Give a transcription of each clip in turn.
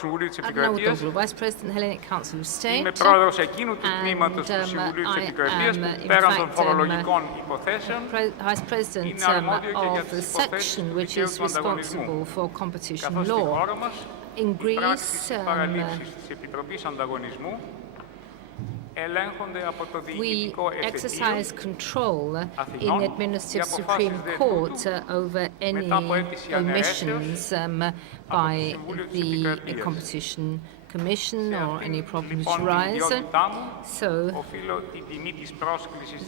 Arnautoglu, Vice President, Hellenic Council of State. Είμαι πρόεδρος εκείνου του τμήματος του Συμβουλίου της Επικρατείας που πέραν των φορολογικών υποθέσεων Vice President of the section which is responsible for competition law. In Greece, we exercise control in the Administrative Supreme Court over any omissions by the Competition Commission or any problems arise. So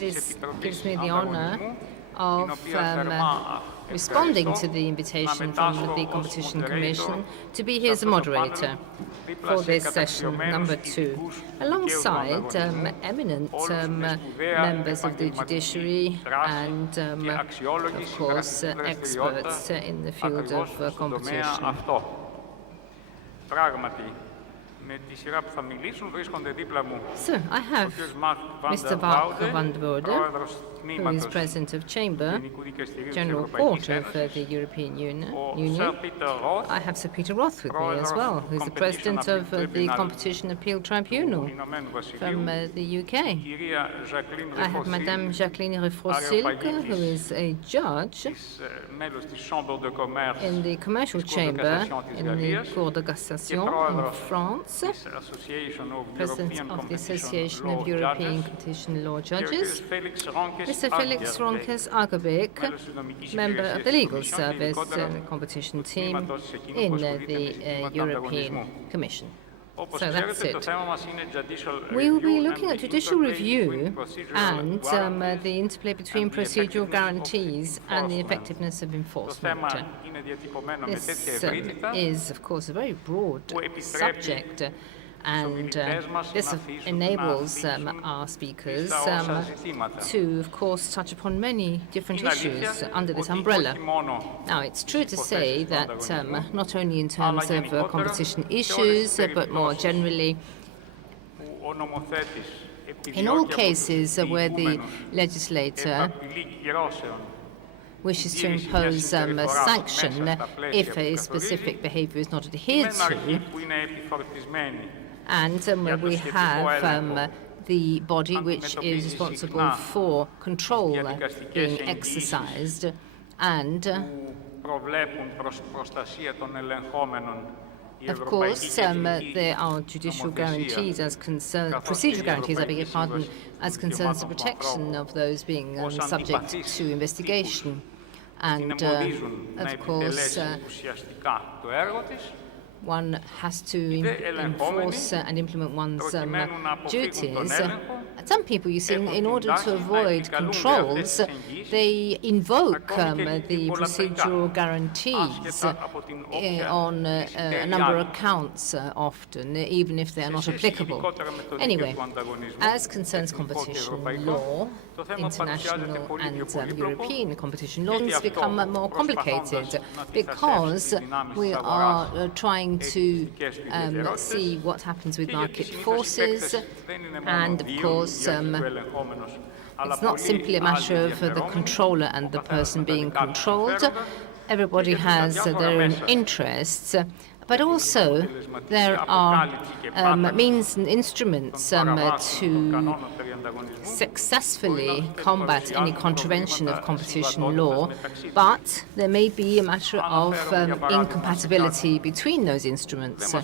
this gives me the honor of responding to the invitation from the Competition Commission to be here as a moderator for this session, number 2, alongside eminent members of the judiciary and, of course, experts in the field of competition. So, I have Mr. Mark van der Bode, who is President of Chamber, General Court of the European Union. I have Sir Peter Roth with me as well, who is the President of the Competition Appeal Tribunal from the UK. I have Madame Jacqueline Refrosilke, who is a judge in the Commercial Chamber in the Cour de Cassation in France, President of the Association of European Competition Law Judges, Mr. Felix Ronkes Agabek, member of the Legal Service competition team in the European Commission. So that's it. We'll be looking at judicial review and the interplay between procedural guarantees and the effectiveness of enforcement. This is, of course, a very broad subject, and this enables our speakers to, of course, touch upon many different issues under this umbrella. Now, it's true to say that not only in terms of competition issues, but more generally, in all cases where the legislator wishes to impose a sanction if a specific behavior is not adhered to, and we have the body which is responsible for control being exercised, and of course there are judicial guarantees as concerns, procedural guarantees, I beg your pardon, as concerns the protection of those being subject to investigation. And of course one has to enforce and implement one's duties. Some people, you see, in order to avoid controls, they invoke the procedural guarantees on a number of counts often, even if they are not applicable. Anyway, as concerns competition law, international and European competition law, things become more complicated because we are trying to see what happens with market forces, and of course it's not simply a matter of the controller and the person being controlled. Everybody has their own interests, but also there are means and instruments to successfully combat any contravention of competition law, but there may be a matter of incompatibility between those instruments.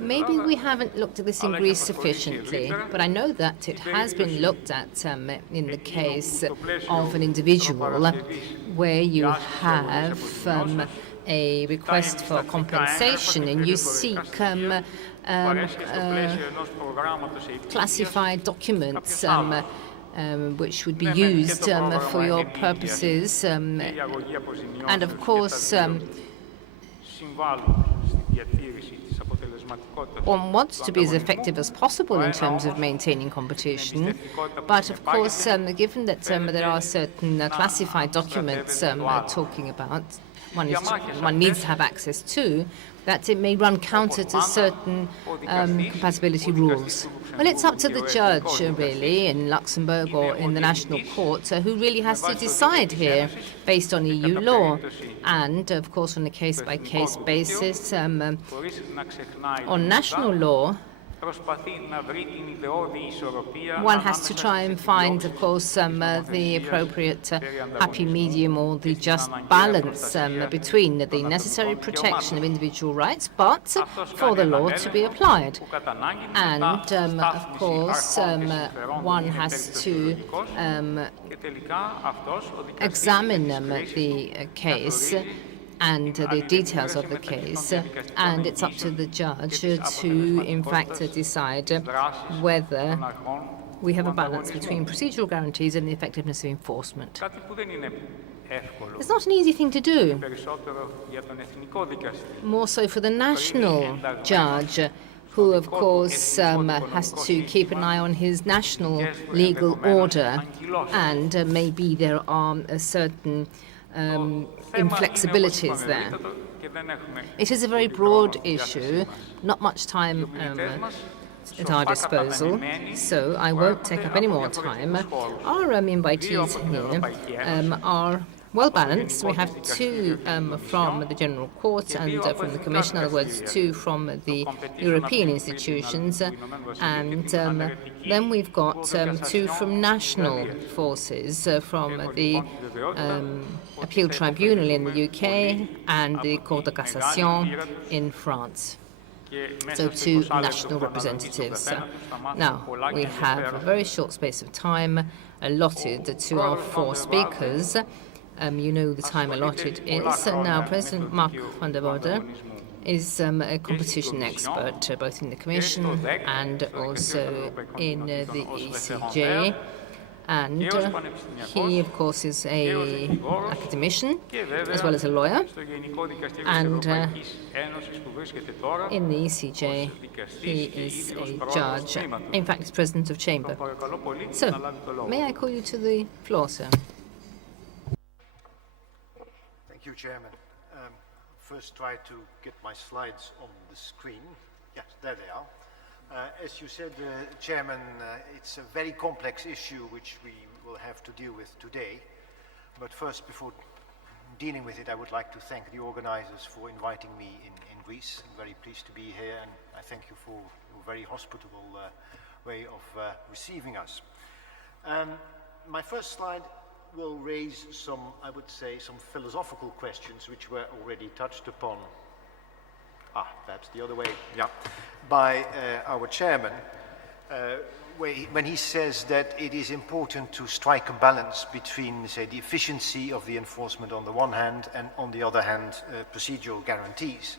Maybe we haven't looked at this in Greece sufficiently, but I know that it has been looked at in the case of an individual where you have a request for compensation and you seek classified documents which would be used for your purposes, and of course one wants to be as effective as possible in terms of maintaining competition, but of course given that there are certain classified documents talking about one needs to have access to, that it may run counter to certain compatibility rules. Well, it's up to the judge, really, in Luxembourg or in the national court, who really has to decide here based on EU law. And, of course, on a case-by-case basis, on national law, one has to try and find, of course, the appropriate happy medium or the just balance between the necessary protection of individual rights, but for the law to be applied. And, of course, one has to examine the case and the details of the case, and it's up to the judge to, in fact, decide whether we have a balance between procedural guarantees and the effectiveness of enforcement. It's not an easy thing to do, more so for the national judge, who, of course, has to keep an eye on his national legal order, and maybe there are certain inflexibilities there. It is a very broad issue, not much time at our disposal, so I won't take up any more time. Our invitees here are well balanced. We have two from the General Court and from the Commission, in other words, two from the European institutions, and then we've got two from national forces, from the Appeal Tribunal in the UK and the Cour de Cassation in France. So two national representatives. Now, we have a very short space of time allotted to our four speakers. You know the time allotted is. Now, President Mark van der Bode is a competition expert, both in the Commission and also in the ECJ. And he, of course, is an academician as well as a lawyer. And in the ECJ, he is a judge. In fact, he's president of chamber. So, may I call you to the floor, sir? Thank you, Chairman. First, try to get my slides on the screen. Yes, there they are. As you said, Chairman, it's a very complex issue which we will have to deal with today. But first, before dealing with it, I would like to thank the organizers for inviting me in Greece. I'm very pleased to be here, and I thank you for your very hospitable way of receiving us. My first slide will raise some, I would say, some philosophical questions which were already touched upon. Perhaps the other way, yeah, by our chairman, when he says that it is important to strike a balance between, say, the efficiency of the enforcement on the one hand and, on the other hand, procedural guarantees.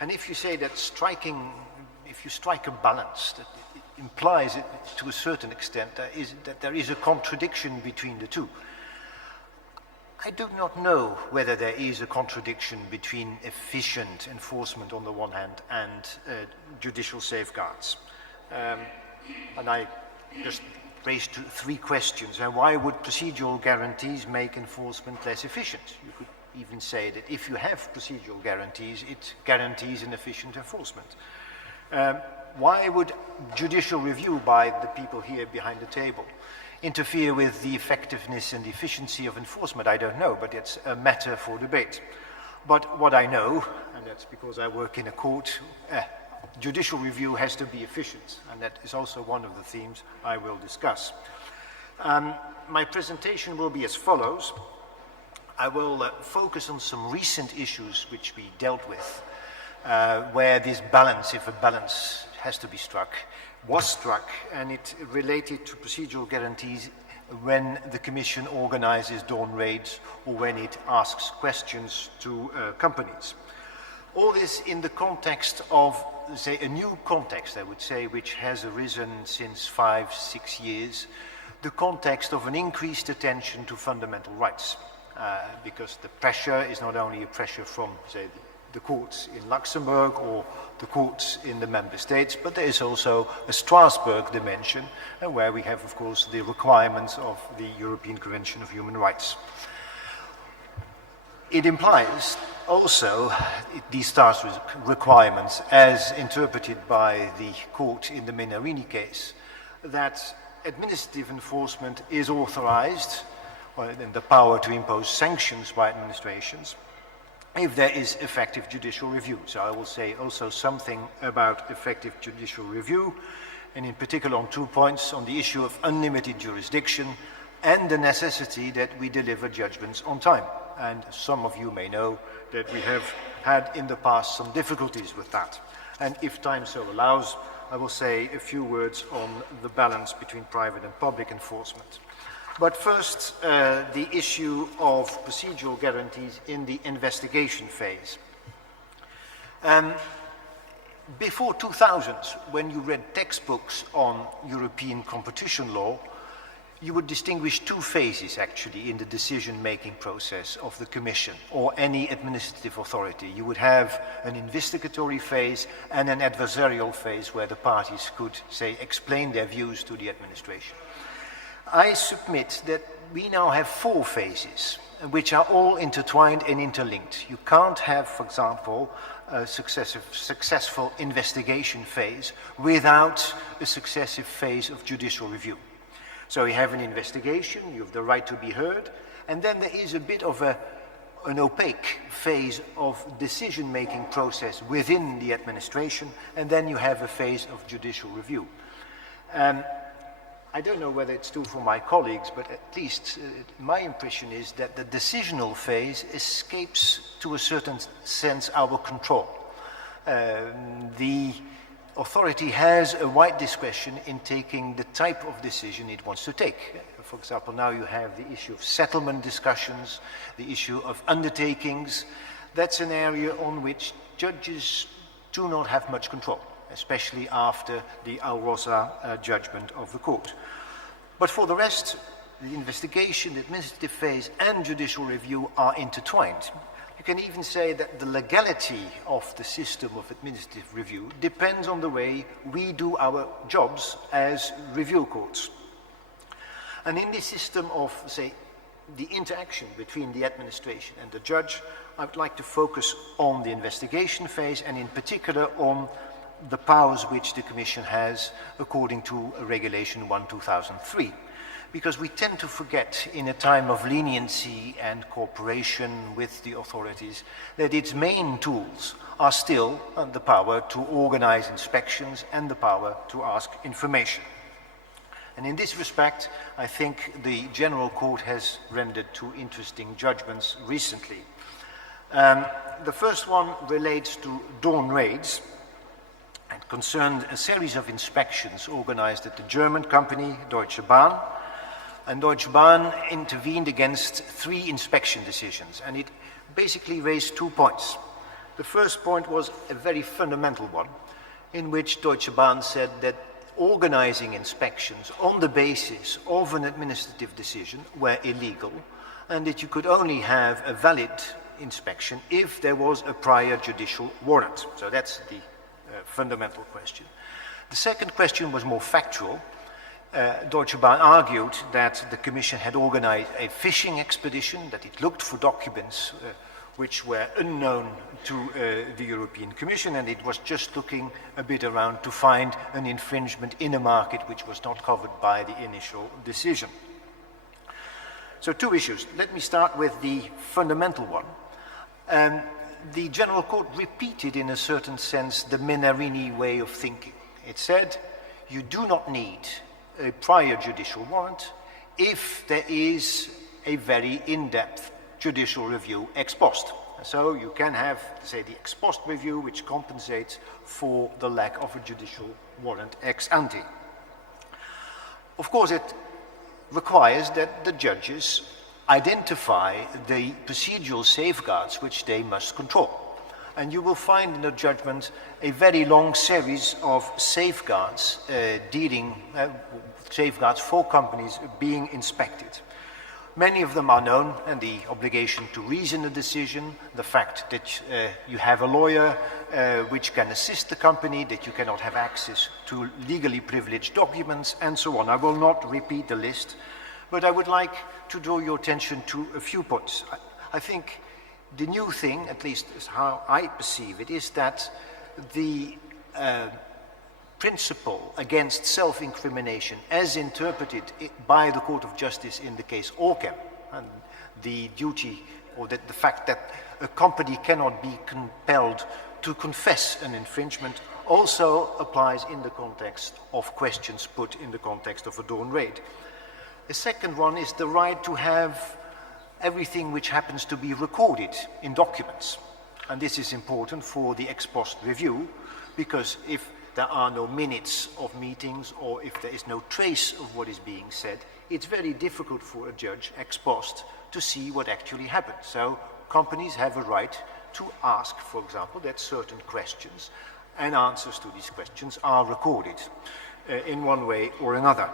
And if you say that if you strike a balance, that it implies it, to a certain extent that there is a contradiction between the two. I do not know whether there is a contradiction between efficient enforcement on the one hand and judicial safeguards. And I just raised three questions. Why would procedural guarantees make enforcement less efficient? You could even say that if you have procedural guarantees, it guarantees an efficient enforcement. Why would judicial review by the people here behind the table interfere with the effectiveness and the efficiency of enforcement? I don't know, but it's a matter for debate. But what I know, and that's because I work in a court, judicial review has to be efficient, and that is also one of the themes I will discuss. My presentation will be as follows. I will focus on some recent issues which we dealt with, where this balance, if a balance has to be struck, was struck, and it related to procedural guarantees when the Commission organizes dawn raids or when it asks questions to companies. All this in the context of, say, a new context, I would say, which has arisen since 5-6 years, the context of an increased attention to fundamental rights, because the pressure is not only a pressure from, say, the courts in Luxembourg or the courts in the member states, but there is also a Strasbourg dimension, where we have, of course, the requirements of the European Convention of Human Rights. It implies also, these task requirements, as interpreted by the court in the Menarini case, that administrative enforcement is authorized, and the power to impose sanctions by administrations, if there is effective judicial review. So I will say also something about effective judicial review, and in particular on 2 points, on the issue of unlimited jurisdiction and the necessity that we deliver judgments on time. And some of you may know that we have had in the past some difficulties with that. And if time so allows, I will say a few words on the balance between private and public enforcement. But first, the issue of procedural guarantees in the investigation phase. Before 2000, when you read textbooks on European competition law, you would distinguish two phases actually in the decision-making process of the Commission or any administrative authority. You would have an investigatory phase and an adversarial phase where the parties could, say, explain their views to the administration. I submit that we now have 4 phases, which are all intertwined and interlinked. You can't have, for example, a successful investigation phase without a successive phase of judicial review. So you have an investigation, you have the right to be heard, and then there is a bit of an opaque phase of decision-making process within the administration, and then you have a phase of judicial review. I don't know whether it's true for my colleagues, but at least my impression is that the decisional phase escapes, to a certain sense, our control. The authority has a wide discretion in taking the type of decision it wants to take. For example, now you have the issue of settlement discussions, the issue of undertakings. That's an area on which judges do not have much control, especially after the Alrosa judgment of the court. But for the rest, the investigation, the administrative phase, and judicial review are intertwined. You can even say that the legality of the system of administrative review depends on the way we do our jobs as review courts. And in this system of, say, the interaction between the administration and the judge, I would like to focus on the investigation phase and in particular on the powers which the Commission has according to Regulation 1/2003. Because we tend to forget in a time of leniency and cooperation with the authorities that its main tools are still the power to organize inspections and the power to ask information. And in this respect, I think the General Court has rendered 2 interesting judgments recently. The first one relates to dawn raids and concerned a series of inspections organized at the German company Deutsche Bahn. And Deutsche Bahn intervened against 3 inspection decisions, and it basically raised 2 points. The first point was a very fundamental one, in which Deutsche Bahn said that organizing inspections on the basis of an administrative decision were illegal, and that you could only have a valid inspection if there was a prior judicial warrant. So that's the fundamental question. The second question was more factual. Deutsche Bahn argued that the Commission had organized a fishing expedition, that it looked for documents which were unknown to the European Commission, and it was just looking a bit around to find an infringement in a market which was not covered by the initial decision. So 2 issues. Let me start with the fundamental one. The General Court repeated in a certain sense the Menarini way of thinking. It said, you do not need a prior judicial warrant if there is a very in-depth judicial review ex post. So you can have, say, the ex post review which compensates for the lack of a judicial warrant ex ante. Of course, it requires that the judges identify the procedural safeguards which they must control. And you will find in the judgment a very long series of safeguards safeguards for companies being inspected. Many of them are known, and the obligation to reason a decision, the fact that you have a lawyer which can assist the company, that you cannot have access to legally privileged documents, and so on. I will not repeat the list, but I would like to draw your attention to a few points. I think The new thing, at least is how I perceive it, is that the principle against self-incrimination as interpreted by the Court of Justice in the case Orcam, and the duty or the fact that a company cannot be compelled to confess an infringement also applies in the context of questions put in the context of a dawn raid. The second one is the right to have everything which happens to be recorded in documents. And this is important for the ex post review, because if there are no minutes of meetings or if there is no trace of what is being said, it's very difficult for a judge ex post to see what actually happened. So companies have a right to ask, for example, that certain questions and answers to these questions are recorded in one way or another.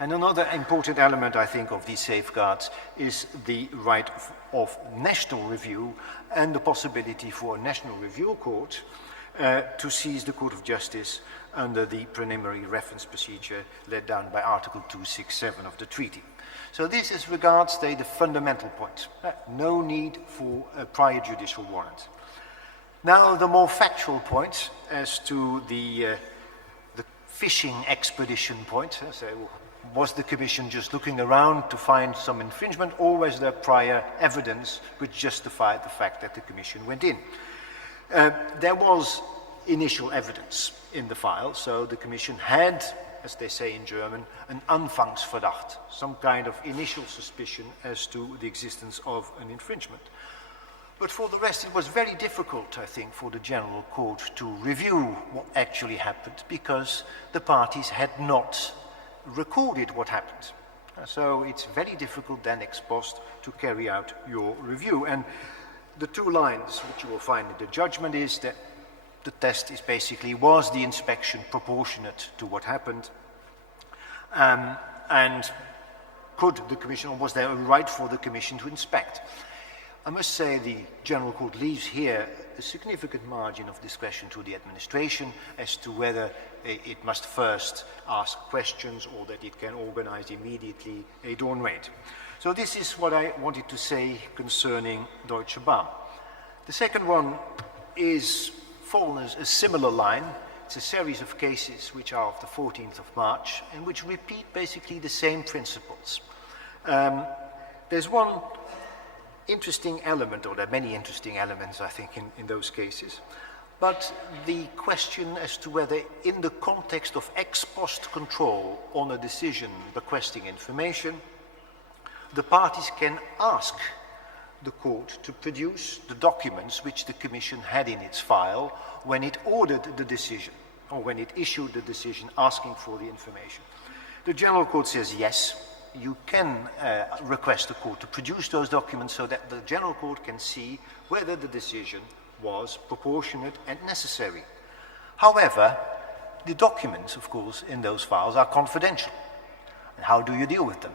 And another important element, I think, of these safeguards is the right of national review and the possibility for a national review court to seize the Court of Justice under the preliminary reference procedure laid down by Article 267 of the treaty. So this is regards the fundamental point. No need for a prior judicial warrant. Now the more factual point as to the fishing expedition point. So was the Commission just looking around to find some infringement, or was there prior evidence which justified the fact that the Commission went in? There was initial evidence in the file, so the Commission had, as they say in German, an Anfangsverdacht, some kind of initial suspicion as to the existence of an infringement. But for the rest, it was very difficult, I think, for the General Court to review what actually happened, because the parties had not recorded what happened. So it's very difficult then ex post to carry out your review. And the two lines which you will find in the judgment is that the test is basically, was the inspection proportionate to what happened? And could the Commission, or was there a right for the Commission to inspect? I must say the General Court leaves here a significant margin of discretion to the administration as to whether it must first ask questions or that it can organize immediately a dawn raid. So this is what I wanted to say concerning Deutsche Bahn. The second one is follows a similar line. It's a series of cases which are of the 14th of March and which repeat basically the same principles. There's one interesting element, or there are many interesting elements, I think, in those cases. But the question as to whether in the context of ex post control on a decision requesting information, the parties can ask the court to produce the documents which the Commission had in its file when it ordered the decision, or when it issued the decision asking for the information. The General Court says yes, you can request the court to produce those documents so that the General Court can see whether the decision was proportionate and necessary. However, the documents, of course, in those files are confidential. And how do you deal with them?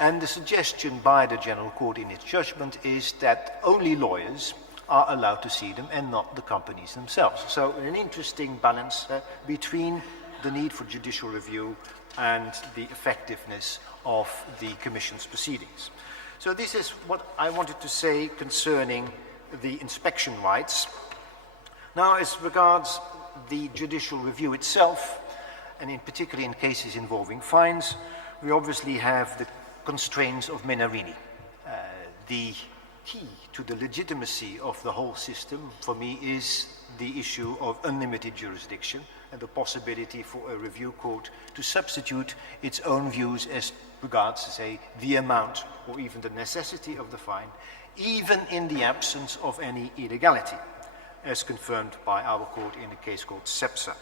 And the suggestion by the General Court in its judgment is that only lawyers are allowed to see them and not the companies themselves. So an interesting balance between the need for judicial review and the effectiveness of the Commission's proceedings. So this is what I wanted to say concerning the inspection rights. Now, as regards the judicial review itself, and in particular in cases involving fines, we obviously have the constraints of Menarini. The key to the legitimacy of the whole system, for me, is the issue of unlimited jurisdiction and the possibility for a review court to substitute its own views as regards, say, the amount or even the necessity of the fine, even in the absence of any illegality, as confirmed by our court in a case called Sepsa.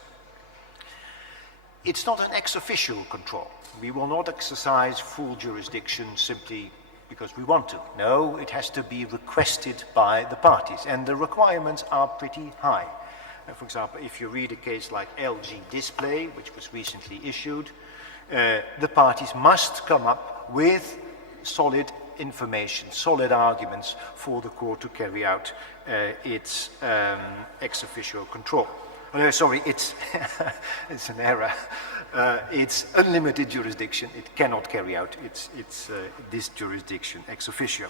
It's not an ex officio control. We will not exercise full jurisdiction simply because we want to. No, it has to be requested by the parties, and the requirements are pretty high. For example, if you read a case like LG Display, which was recently issued, the parties must come up with solid information, solid arguments for the court to carry out its ex officio control. Sorry, it's an error. It's unlimited jurisdiction. It cannot carry out this jurisdiction ex officio.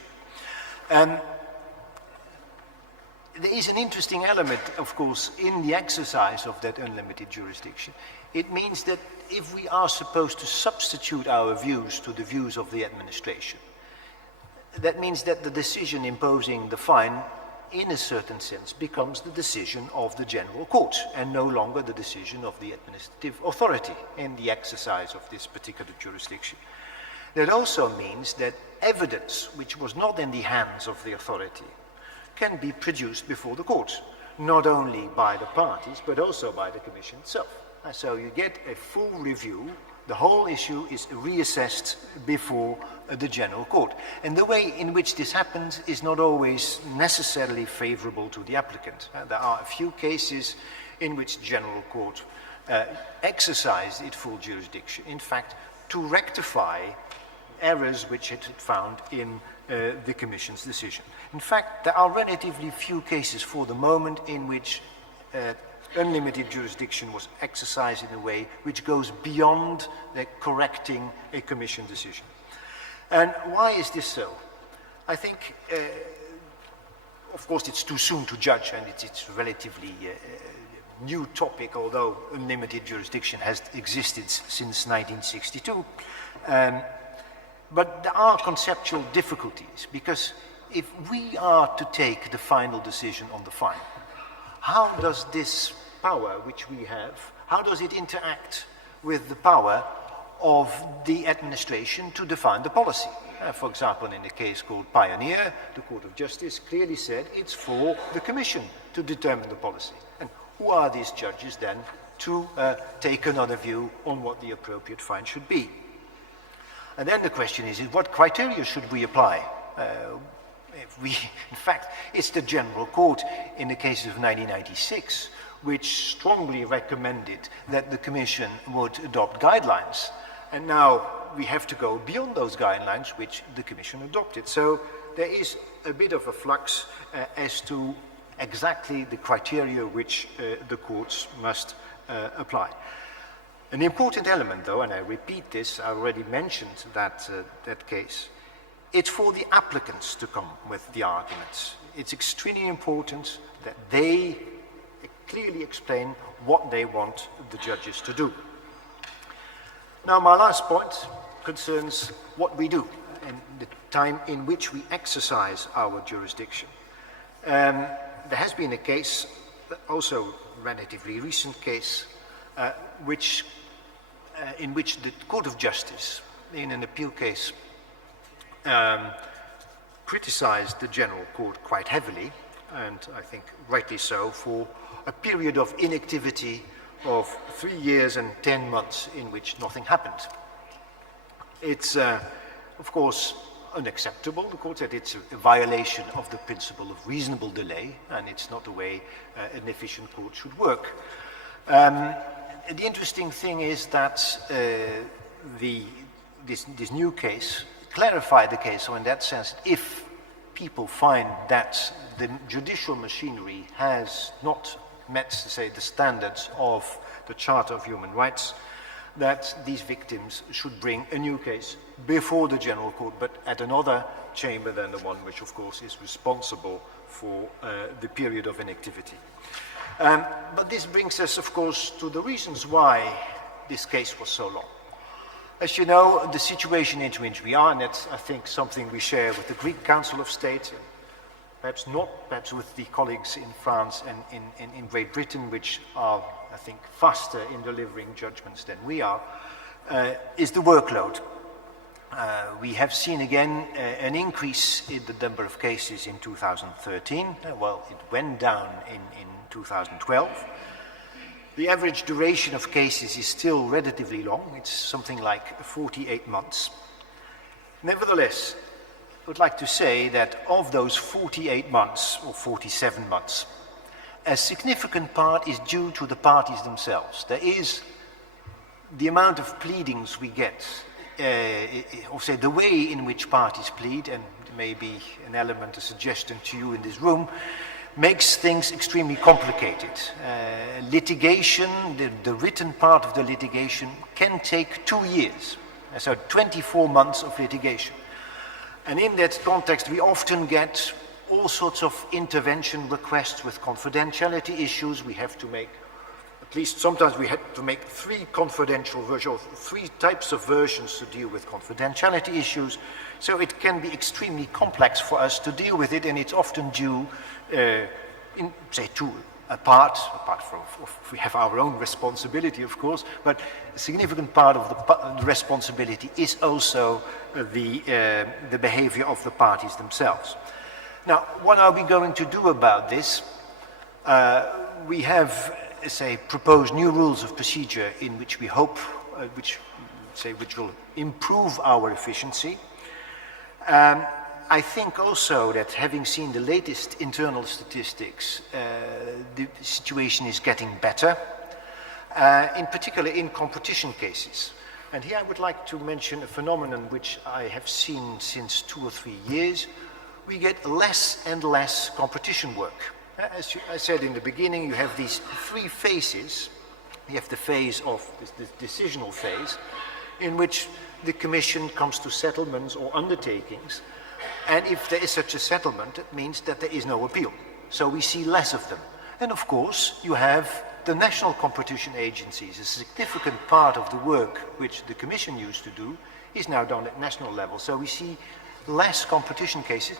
there is an interesting element, of course, in the exercise of that unlimited jurisdiction. It means that if we are supposed to substitute our views to the views of the administration, that means that the decision imposing the fine, in a certain sense, becomes the decision of the General Court and no longer the decision of the administrative authority in the exercise of this particular jurisdiction. That also means that evidence which was not in the hands of the authority can be produced before the court, not only by the parties, but also by the Commission itself. And so you get a full review. The whole issue is reassessed before the General Court. And the way in which this happens is not always necessarily favorable to the applicant. There are a few cases in which the General Court exercised its full jurisdiction, in fact, to rectify errors which it had found in the Commission's decision. In fact, there are relatively few cases for the moment in which unlimited jurisdiction was exercised in a way which goes beyond correcting a Commission decision. And why is this so? I think, of course, it's too soon to judge, and it's a relatively new topic, although unlimited jurisdiction has existed since 1962. But there are conceptual difficulties, because if we are to take the final decision on the fine, how does this power which we have, how does it interact with the power of the administration to define the policy? For example, in a case called Pioneer, the Court of Justice clearly said it's for the Commission to determine the policy. And who are these judges then to take another view on what the appropriate fine should be? And then the question is what criteria should we apply? In fact, it's the General Court in the case of 1996 which strongly recommended that the Commission would adopt guidelines. And now we have to go beyond those guidelines which the Commission adopted. So there is a bit of a flux as to exactly the criteria which the courts must apply. An important element, though, and I repeat this, I already mentioned that case, it's for the applicants to come with the arguments. It's extremely important that they clearly explain what they want the judges to do. Now, my last point concerns what we do and the time in which we exercise our jurisdiction. There has been a case, also relatively recent case, in which the Court of Justice, in an appeal case, criticized the General Court quite heavily, and I think rightly so, for a period of inactivity of 3 years and 10 months in which nothing happened. It's, of course, unacceptable. The court said it's a violation of the principle of reasonable delay, and it's not the way an efficient court should work. The interesting thing is that this new case clarified the case. So in that sense, if people find that the judicial machinery has not met, say, the standards of the Charter of Human Rights, that these victims should bring a new case before the General Court, but at another chamber than the one which, of course, is responsible for the period of inactivity. But this brings us, of course, to the reasons why this case was so long. As you know, the situation in which we are, and that's, I think, something we share with the Greek Council of State, and perhaps with the colleagues in France and in Great Britain, which are, I think, faster in delivering judgments than we are, is the workload. We have seen again an increase in the number of cases in 2013. Well, it went down in 2012. The average duration of cases is still relatively long. It's something like 48 months. Nevertheless, I would like to say that of those 48 months, or 47 months, a significant part is due to the parties themselves. There is the amount of pleadings we get, or say the way in which parties plead, and maybe an element, a suggestion to you in this room, makes things extremely complicated. Litigation, the written part of the litigation, can take 2 years, so 24 months of litigation. And in that context, we often get all sorts of intervention requests with confidentiality issues. We have to make, at least sometimes we had to make 3 confidential versions, or 3 types of versions to deal with confidentiality issues. So it can be extremely complex for us to deal with it, and it's often due, to apart from, we have our own responsibility, of course, but a significant part of the responsibility is also the behavior of the parties themselves. Now, what are we going to do about this? We have, proposed new rules of procedure in which we hope, which will improve our efficiency. I think also that having seen the latest internal statistics, the situation is getting better, in particular in competition cases. And here I would like to mention a phenomenon which I have seen since 2 or 3 years. We get less and less competition work. As I said in the beginning, you have these 3 phases. You have the phase of the decisional phase, in which the Commission comes to settlements or undertakings. And if there is such a settlement, it means that there is no appeal. So we see less of them. And of course, you have the national competition agencies. A significant part of the work which the Commission used to do is now done at national level. So we see less competition cases,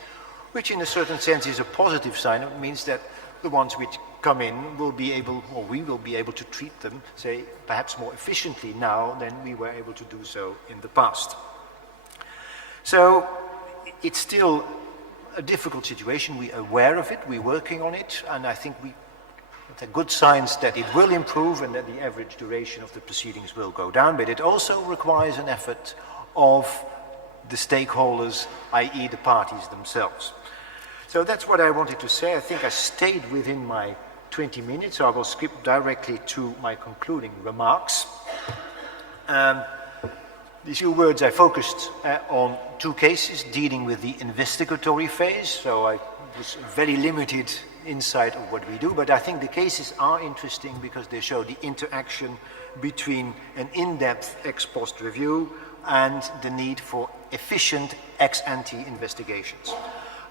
which in a certain sense is a positive sign. It means that the ones which come in will be able, or we will be able to treat them, say, perhaps more efficiently now than we were able to do so in the past. So it's still a difficult situation. We're aware of it, we're working on it, and I think it's a good signs that it will improve and that the average duration of the proceedings will go down, but it also requires an effort of the stakeholders, i.e. the parties themselves. So that's what I wanted to say. I think I stayed within my 20 minutes, so I will skip directly to my concluding remarks. These few words I focused on 2 cases dealing with the investigatory phase, so I was very limited insight of what we do, but I think the cases are interesting because they show the interaction between an in-depth ex-post review and the need for efficient ex-ante investigations.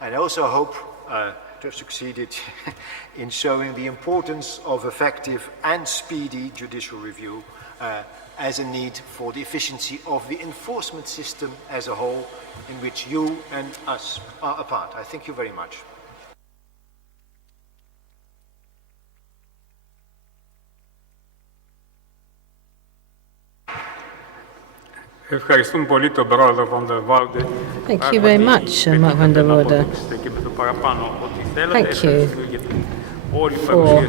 I also hope to have succeeded in showing the importance of effective and speedy judicial review as a need for the efficiency of the enforcement system as a whole, in which you and us are a part. I thank you very much. Ευχαριστούμε πολύ τον πρόεδρο von der Walde. Thank you very much, Mark van der Walde. Thank you for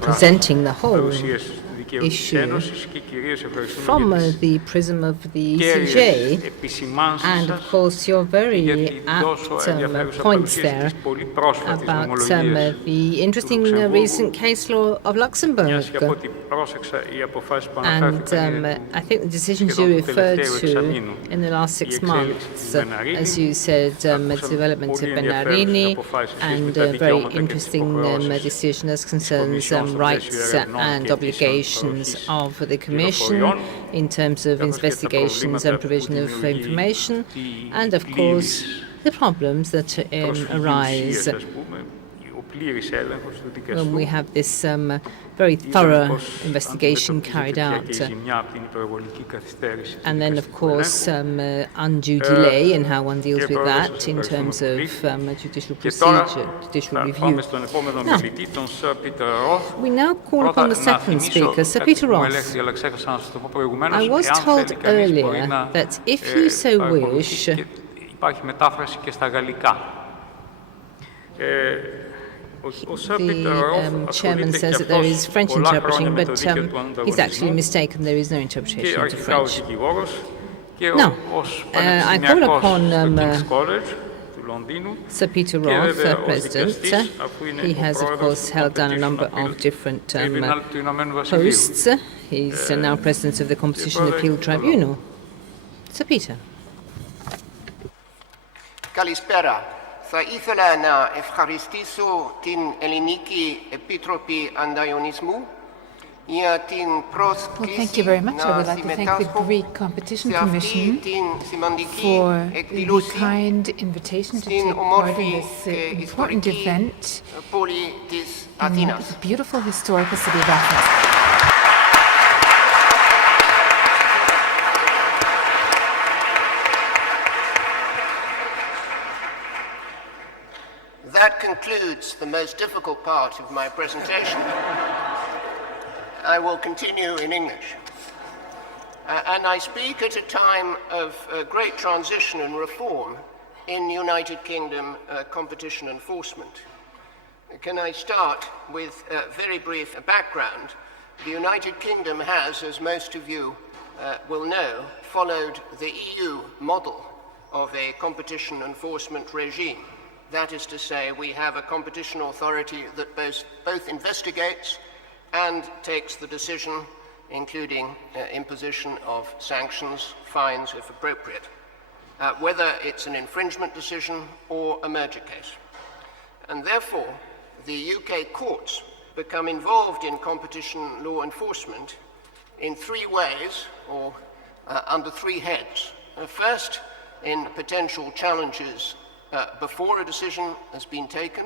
presenting the whole issue from the prism of the ECJ, and of course you're very apt points there about the interesting recent case law of Luxembourg. And I think the decisions you referred to in the last 6 months, as you said, development of Benarini, and a very interesting decision as concerns rights and obligations of the Commission in terms of investigations and provision of information, and of course the problems that arise when we have this very thorough investigation carried out. And then, of course, undue delay and how one deals with that in terms of judicial procedure, judicial review. Now, we now call upon the second speaker, Sir Peter Roth. I was told earlier that if you so wish, the chairman says that there is French interpreting, but he's actually mistaken. There is no interpretation into French. Now, I call upon Sir Peter Roth, President. He has, of course, held down a number of different posts. He's now President of the Competition Appeal Tribunal. Sir Peter. Kalispera. Θα ήθελα να ευχαριστήσω την Ελληνική Επίτροπη Ανταγωνισμού Well, thank you very much. I would like to thank the Greek Competition Commission for the kind invitation to take part in this important event in the beautiful historical city of Athens. That concludes the most difficult part of my presentation. I will continue in English. And I speak at a time of great transition and reform in United Kingdom competition enforcement. Can I start with a very brief background? The United Kingdom has, as most of you will know, followed the EU model of a competition enforcement regime. That is to say, we have a competition authority that both investigates and takes the decision, including imposition of sanctions, fines if appropriate, whether it's an infringement decision or a merger case. And therefore, the UK courts become involved in competition law enforcement in three ways, or under three heads. First, in potential challenges before a decision has been taken.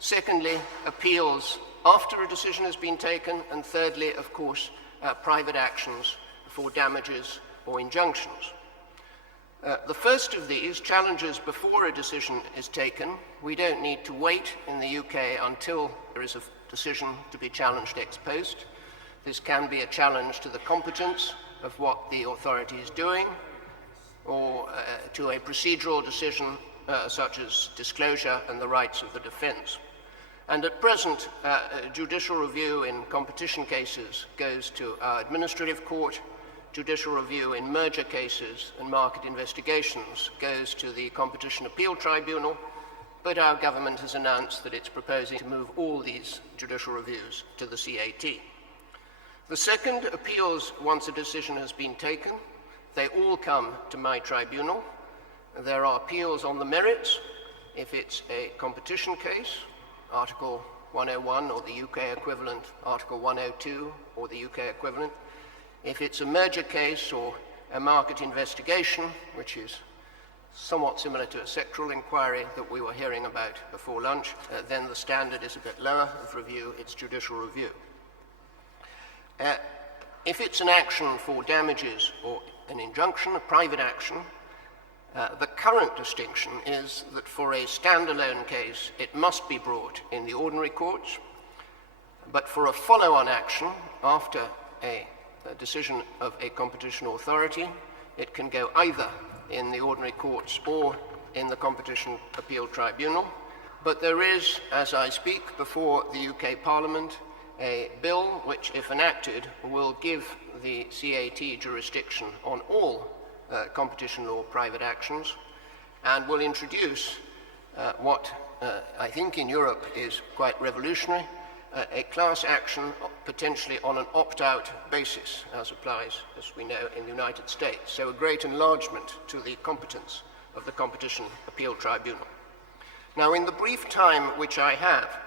Secondly, appeals after a decision has been taken. And thirdly, of course, private actions for damages or injunctions. The first of these, challenges before a decision is taken, we don't need to wait in the UK until there is a decision to be challenged ex post. This can be a challenge to the competence of what the authority is doing, or to a procedural decision such as disclosure and the rights of the defense. And at present, judicial review in competition cases goes to our administrative court, judicial review in merger cases and market investigations goes to the Competition Appeal Tribunal, but our government has announced that it's proposing to move all these judicial reviews to the CAT. The second, appeals once a decision has been taken. They all come to my tribunal. There are appeals on the merits, if it's a competition case, Article 101 or the UK equivalent, Article 102 or the UK equivalent. If it's a merger case or a market investigation, which is somewhat similar to a sectoral inquiry that we were hearing about before lunch, then the standard is a bit lower of review, it's judicial review. If it's an action for damages or an injunction, a private action, the current distinction is that for a standalone case, it must be brought in the ordinary courts, but for a follow-on action after a decision of a competition authority, it can go either in the ordinary courts or in the Competition Appeal Tribunal. But there is, as I speak before the UK Parliament, a bill which, if enacted, will give the CAT jurisdiction on all competition law private actions, and will introduce what I think in Europe is quite revolutionary, a class action potentially on an opt-out basis, as applies, as we know, in the United States. So a great enlargement to the competence of the Competition Appeal Tribunal. Now, in the brief time which I have,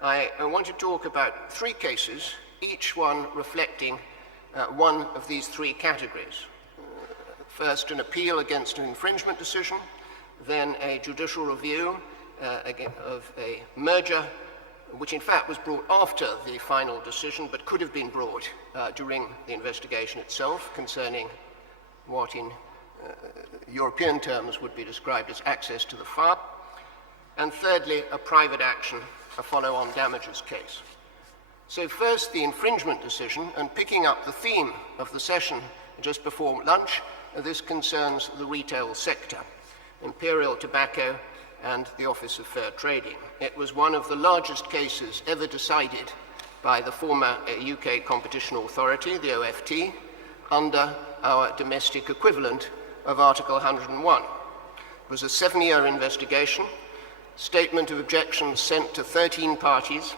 I want to talk about three cases, each one reflecting one of these three categories. First, an appeal against an infringement decision, then a judicial review of a merger, which in fact was brought after the final decision, but could have been brought during the investigation itself, concerning what in European terms would be described as access to the file. And thirdly, a private action, a follow-on damages case. So first, the infringement decision, and picking up the theme of the session just before lunch, this concerns the retail sector, Imperial Tobacco and the Office of Fair Trading. It was one of the largest cases ever decided by the former UK Competition Authority, the OFT, under our domestic equivalent of Article 101. It was a 7-year investigation, statement of objections sent to 13 parties.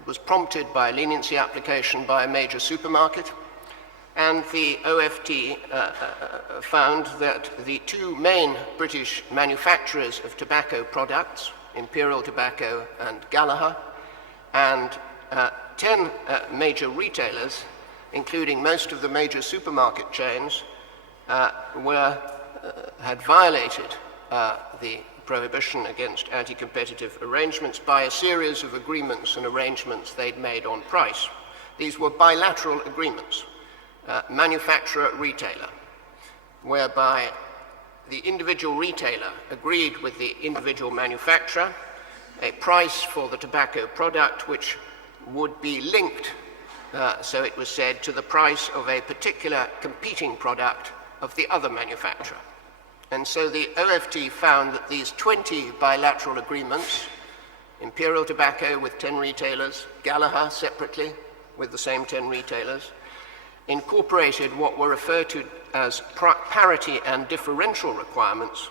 It was prompted by a leniency application by a major supermarket, and the OFT found that the two main British manufacturers of tobacco products, Imperial Tobacco and Gallagher, and 10 major retailers, including most of the major supermarket chains, had violated the prohibition against anti-competitive arrangements by a series of agreements and arrangements they'd made on price. These were bilateral agreements, manufacturer-retailer, whereby the individual retailer agreed with the individual manufacturer a price for the tobacco product which would be linked, so it was said, to the price of a particular competing product of the other manufacturer. And so the OFT found that these 20 bilateral agreements, Imperial Tobacco with 10 retailers, Gallagher separately with the same 10 retailers, incorporated what were referred to as parity and differential requirements,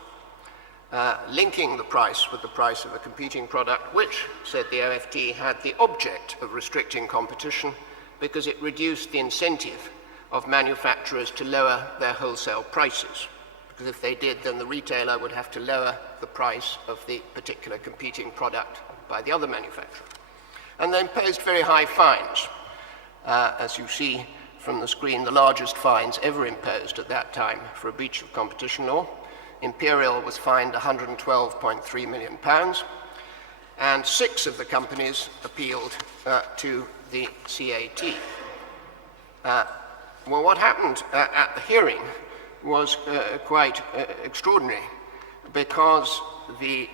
linking the price with the price of a competing product, which, said the OFT, had the object of restricting competition because it reduced the incentive of manufacturers to lower their wholesale prices. Because if they did, then the retailer would have to lower the price of the particular competing product by the other manufacturer. And they imposed very high fines. As you see from the screen, the largest fines ever imposed at that time for a breach of competition law. Imperial was fined £112.3 million, and 6 of the companies appealed to the CAT. Well, what happened at the hearing was quite extraordinary, because the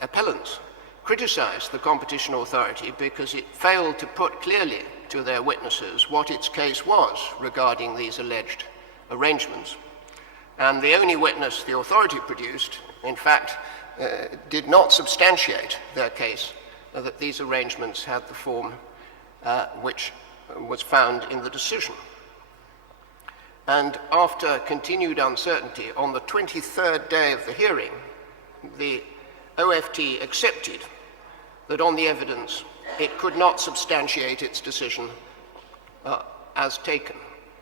appellants criticized the competition authority because it failed to put clearly to their witnesses what its case was regarding these alleged arrangements. And the only witness the authority produced, in fact, did not substantiate their case that these arrangements had the form which was found in the decision. And after continued uncertainty, on the 23rd day of the hearing, the OFT accepted that on the evidence it could not substantiate its decision as taken.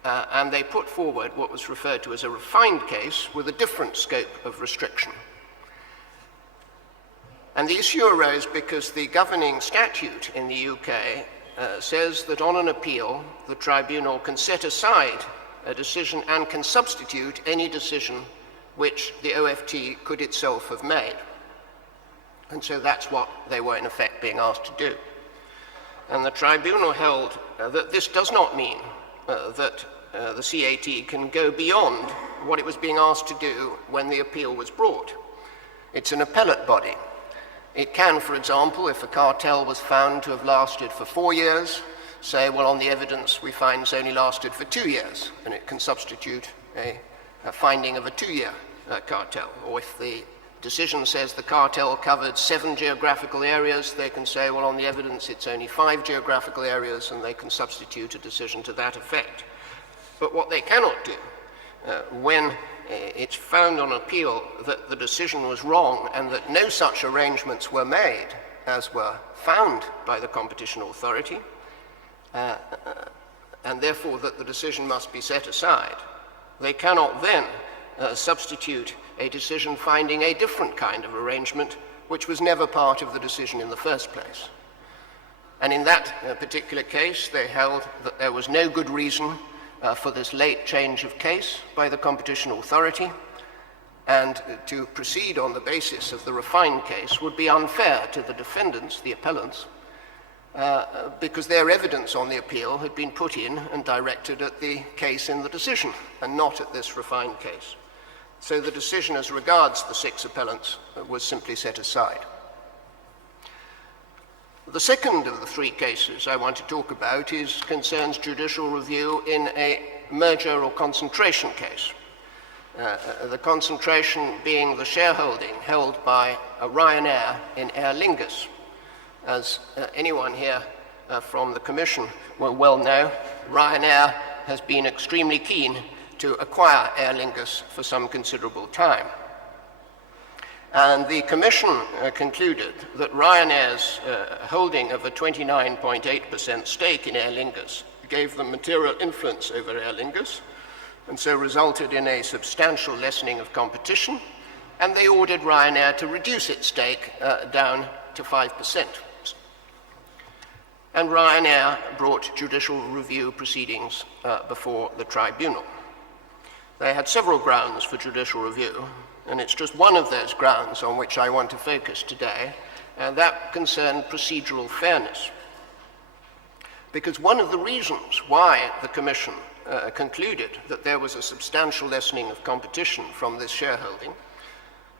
And they put forward what was referred to as a refined case with a different scope of restriction. And the issue arose because the governing statute in the UK says that on an appeal, the tribunal can set aside a decision and can substitute any decision which the OFT could itself have made. And so that's what they were in effect being asked to do. And the tribunal held that this does not mean that the CAT can go beyond what it was being asked to do when the appeal was brought. It's an appellate body. It can, for example, if a cartel was found to have lasted for 4 years, say, well, on the evidence we find it's only lasted for 2 years, and it can substitute a finding of a 2-year cartel. Or if the decision says the cartel covered 7 geographical areas, they can say, well, on the evidence it's only 5 geographical areas, and they can substitute a decision to that effect. But what they cannot do when it's found on appeal that the decision was wrong and that no such arrangements were made as were found by the competition authority, and therefore that the decision must be set aside, they cannot then substitute a decision finding a different kind of arrangement which was never part of the decision in the first place. And in that particular case, they held that there was no good reason for this late change of case by the competition authority, and to proceed on the basis of the refined case would be unfair to the defendants, the appellants, because their evidence on the appeal had been put in and directed at the case in the decision and not at this refined case. So the decision as regards the 6 appellants was simply set aside. The second of the 3 cases I want to talk about concerns judicial review in a merger or concentration case. The concentration being the shareholding held by Ryanair in Aer Lingus. As anyone here from the Commission will well know, Ryanair has been extremely keen to acquire Aer Lingus for some considerable time. And the Commission concluded that Ryanair's holding of a 29.8% stake in Aer Lingus gave them material influence over Aer Lingus, and so resulted in a substantial lessening of competition, and they ordered Ryanair to reduce its stake down to 5%. and Ryanair brought judicial review proceedings before the tribunal. They had several grounds for judicial review, and it's just one of those grounds on which I want to focus today, and that concerned procedural fairness. Because one of the reasons why the Commission concluded that there was a substantial lessening of competition from this shareholding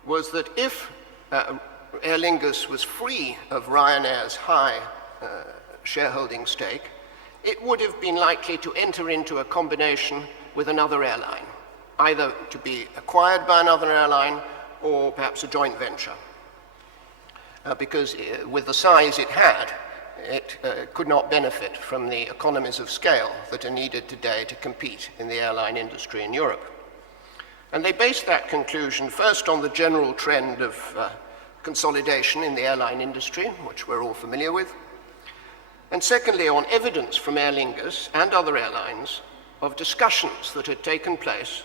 was that if Aer Lingus was free of Ryanair's high shareholding stake, it would have been likely to enter into a combination with another airline, either to be acquired by another airline or perhaps a joint venture. Because with the size it had, it could not benefit from the economies of scale that are needed today to compete in the airline industry in Europe. And they based that conclusion first on the general trend of consolidation in the airline industry, which we're all familiar with, and secondly on evidence from Aer Lingus and other airlines of discussions that had taken place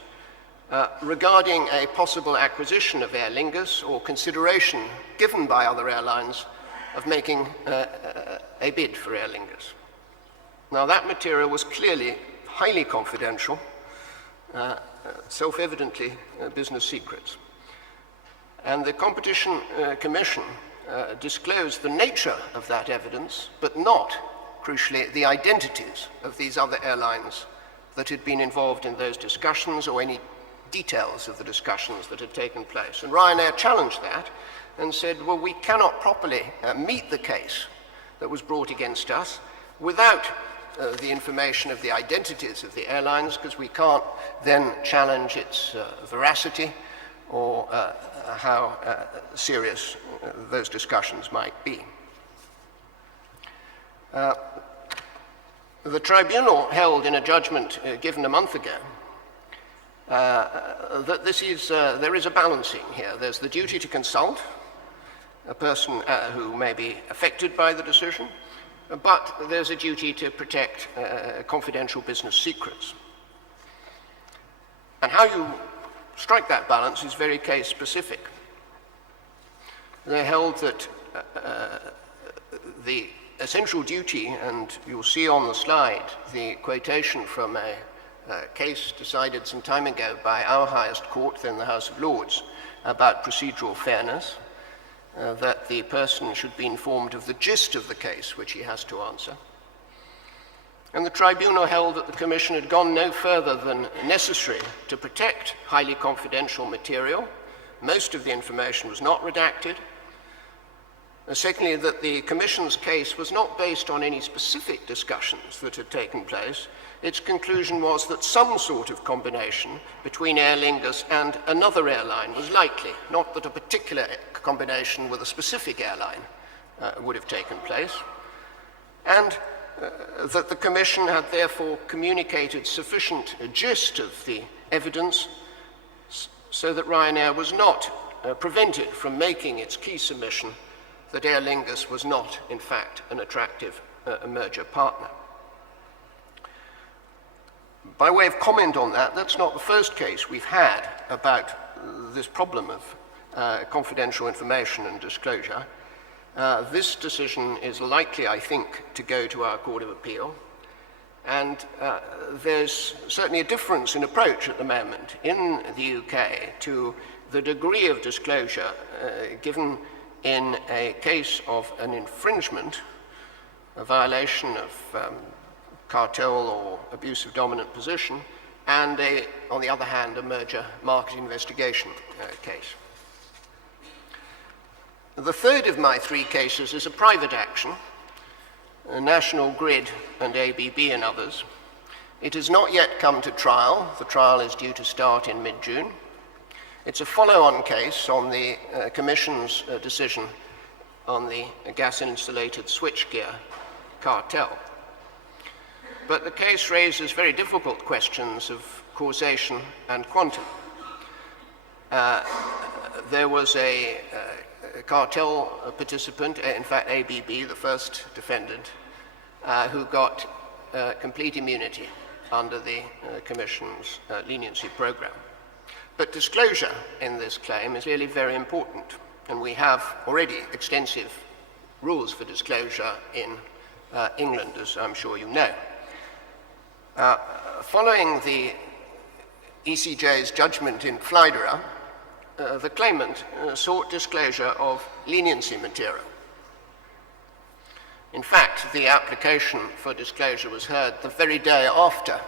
regarding a possible acquisition of Aer Lingus or consideration given by other airlines of making a bid for Aer Lingus. Now that material was clearly highly confidential, self-evidently business secrets. And the Competition Commission disclosed the nature of that evidence, but not, crucially, the identities of these other airlines that had been involved in those discussions or any details of the discussions that had taken place. And Ryanair challenged that and said, well, we cannot properly meet the case that was brought against us without the information of the identities of the airlines, because we can't then challenge its veracity or how serious those discussions might be. The tribunal held in a judgment given a month ago that there is a balancing here. There's the duty to consult a person who may be affected by the decision, but there's a duty to protect confidential business secrets. And how you strike that balance is very case specific. They held that the essential duty, and you'll see on the slide the quotation from a case decided some time ago by our highest court, then the House of Lords, about procedural fairness, that the person should be informed of the gist of the case which he has to answer. And the tribunal held that the Commission had gone no further than necessary to protect highly confidential material. Most of the information was not redacted. And secondly, that the Commission's case was not based on any specific discussions that had taken place. Its conclusion was that some sort of combination between Aer Lingus and another airline was likely, not that a particular combination with a specific airline would have taken place, and that the Commission had therefore communicated sufficient gist of the evidence so that Ryanair was not prevented from making its key submission that Aer Lingus was not, in fact, an attractive merger partner. By way of comment on that, that's not the first case we've had about this problem of confidential information and disclosure. This decision is likely, I think, to go to our Court of Appeal. And there's certainly a difference in approach at the moment in the UK to the degree of disclosure given in a case of an infringement, a violation of cartel or abuse of dominant position, and on the other hand, a merger market investigation case. The third of my three cases is a private action, National Grid and ABB and others. It has not yet come to trial. The trial is due to start in mid-June. It's a follow-on case on the Commission's decision on the gas-insulated switchgear cartel. But the case raises very difficult questions of causation and quantum. There was a cartel participant, in fact ABB, the first defendant, who got complete immunity under the Commission's leniency program. But disclosure in this claim is really very important, and we have already extensive rules for disclosure in England, as I'm sure you know. Following the ECJ's judgment in Flydera, the claimant sought disclosure of leniency material. In fact, the application for disclosure was heard the very day after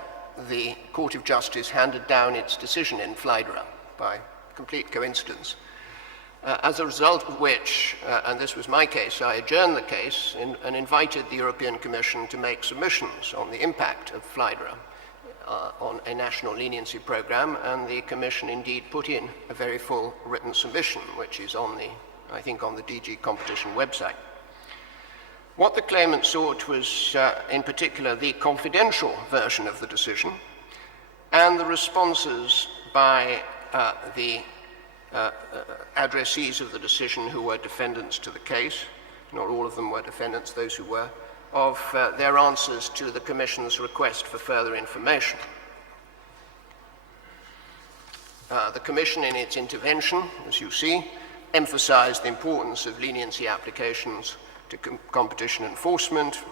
the Court of Justice handed down its decision in Flydera, by complete coincidence. As a result of which, and this was my case, I adjourned the case and invited the European Commission to make submissions on the impact of Flydera on a national leniency program, and the Commission indeed put in a very full written submission, which is on the, I think, on the DG Competition website. What the claimant sought was, in particular, the confidential version of the decision and the responses by the addressees of the decision who were defendants to the case, not all of them were defendants, those who were, of their answers to the Commission's request for further information. The Commission, in its intervention, as you see, emphasized the importance of leniency applications to competition enforcement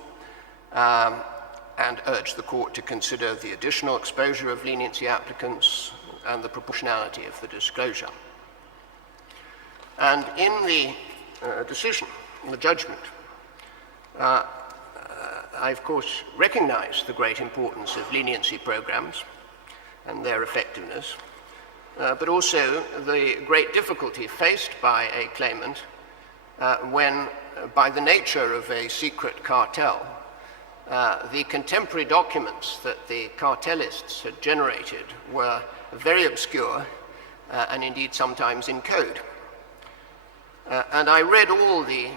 and urged the Court to consider the additional exposure of leniency applicants and the proportionality of the disclosure. And in the decision, the judgment, I, of course, recognize the great importance of leniency programs and their effectiveness, but also the great difficulty faced by a claimant when, by the nature of a secret cartel, the contemporary documents that the cartelists had generated were very obscure and indeed sometimes in code. And I read all the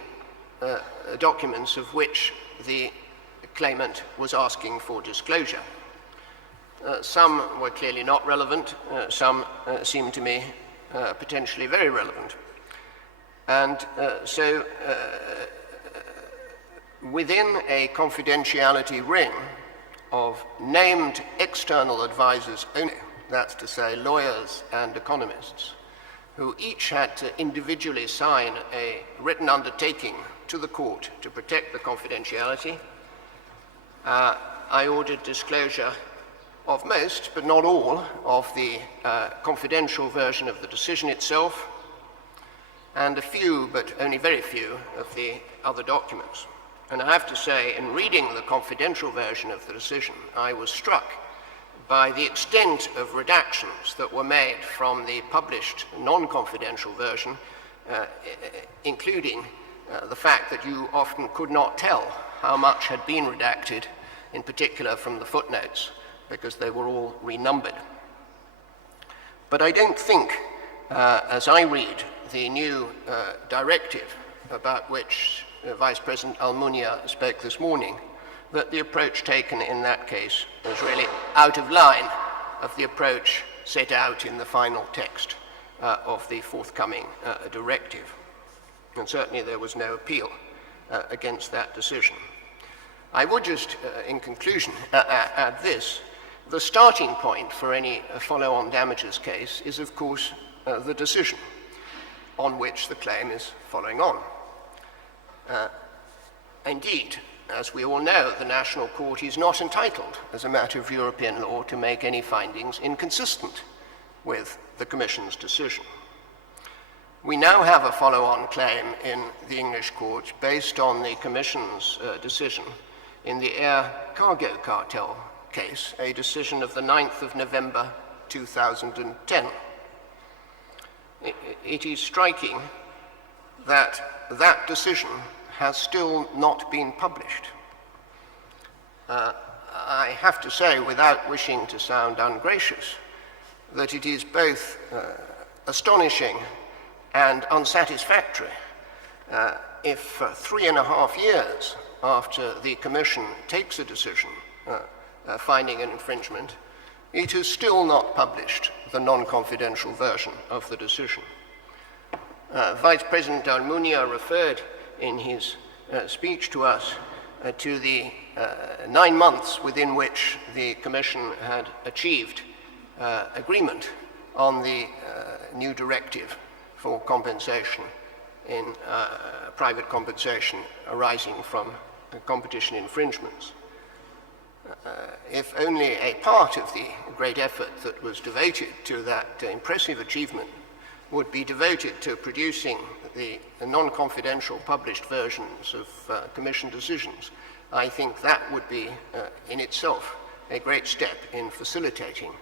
documents of which the claimant was asking for disclosure. Some were clearly not relevant, some seemed to me potentially very relevant. And so within a confidentiality ring of named external advisors only, that's to say lawyers and economists, who each had to individually sign a written undertaking to the court to protect the confidentiality, I ordered disclosure of most, but not all, of the confidential version of the decision itself, and a few, but only very few, of the other documents. And I have to say, in reading the confidential version of the decision, I was struck by the extent of redactions that were made from the published non-confidential version, including the fact that you often could not tell how much had been redacted, in particular from the footnotes, because they were all renumbered. But I don't think, as I read the new directive about which Vice President Almunia spoke this morning, that the approach taken in that case was really out of line of the approach set out in the final text of the forthcoming directive. And certainly there was no appeal against that decision. I would just, in conclusion, add this. The starting point for any follow-on damages case is, of course, the decision on which the claim is following on. Indeed, as we all know, the National Court is not entitled, as a matter of European law, to make any findings inconsistent with the Commission's decision. We now have a follow-on claim in the English courts based on the Commission's decision in the air cargo cartel case, a decision of the 9th of November 2010. It is striking that that decision has still not been published. I have to say, without wishing to sound ungracious, that it is both astonishing and unsatisfactory if 3.5 years after the Commission takes a decision finding an infringement, it has still not published the non-confidential version of the decision. Vice President Almunia referred in his speech to us to the 9 months within which the Commission had achieved agreement on the new directive for compensation in private compensation arising from competition infringements. If only a part of the great effort that was devoted to that impressive achievement would be devoted to producing the non-confidential published versions of Commission decisions, I think that would be in itself a great step in facilitating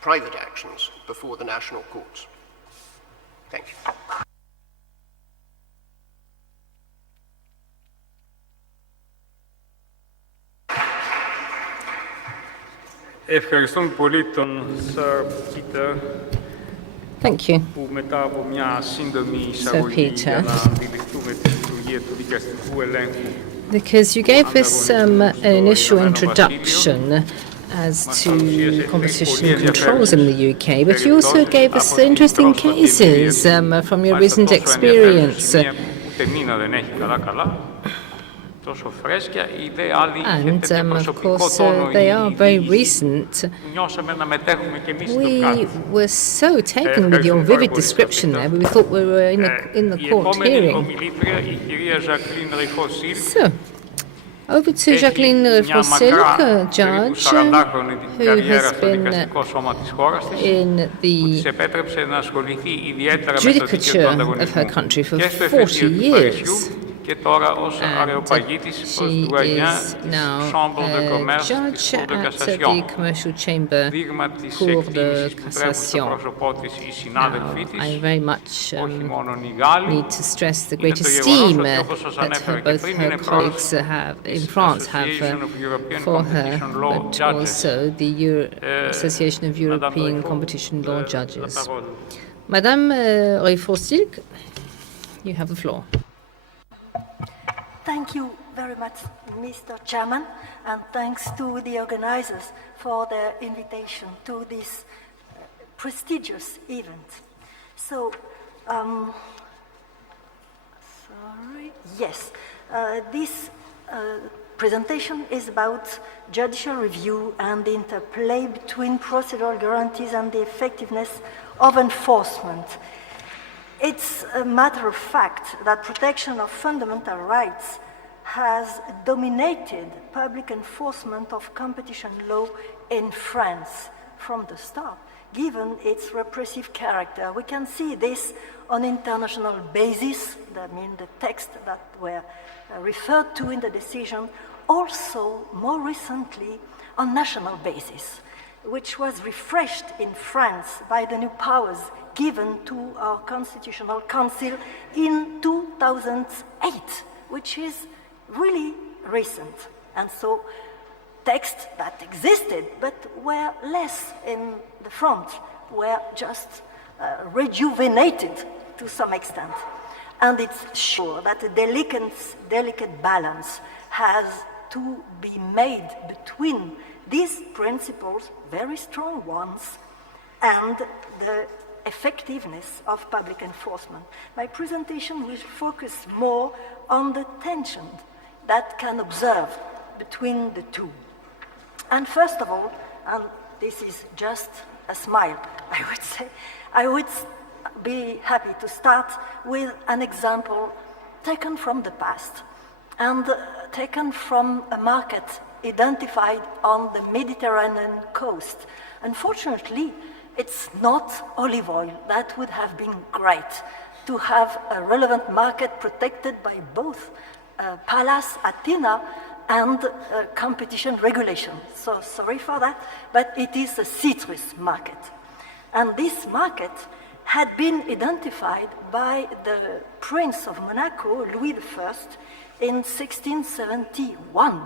private actions before the national courts. Thank you. Ευχαριστούμε πολύ τον Sir Peter που μετά από μια σύντομη εισαγωγή για να αντιληφθούμε τη λειτουργία του δικαστικού ελέγχου. Because you gave us an initial introduction as to competition controls in the UK, but you also gave us interesting cases from your recent experience. And of course, they are very recent. We were so taken with your vivid description there, we thought we were in the court hearing. So, over to Jacqueline Refossilk, judge who has been in the judicature of her country for 40 years. And she is now a judge at the Commercial Chamber Cour de Cassation. Now, I very much need to stress the great esteem that both her colleagues in France have for her, but also the Association of European Competition Law Judges. Madame Refossilk, you have the floor. Thank you very much, Mr. Chairman, and thanks to the organizers for their invitation to this prestigious event. So, this presentation is about judicial review and the interplay between procedural guarantees and the effectiveness of enforcement. It's a matter of fact that protection of fundamental rights has dominated public enforcement of competition law in France from the start, given its repressive character. We can see this on international basis, I mean the text that were referred to in the decision, also more recently on national basis, which was refreshed in France by the new powers given to our Constitutional Council in 2008, which is really recent. And so texts that existed but were less in the front were just rejuvenated to some extent. And it's sure that a delicate balance has to be made between these principles, very strong ones, and the effectiveness of public enforcement. My presentation will focus more on the tension that can observe between the two. And first of all, and this is just a smile, I would say, I would be happy to start with an example taken from the past and taken from a market identified on the Mediterranean coast. Unfortunately, it's not olive oil. That would have been great to have a relevant market protected by both Pallas Athena and competition regulation. So sorry for that, but it is a citrus market. And this market had been identified by the Prince of Monaco, Louis I, in 1671.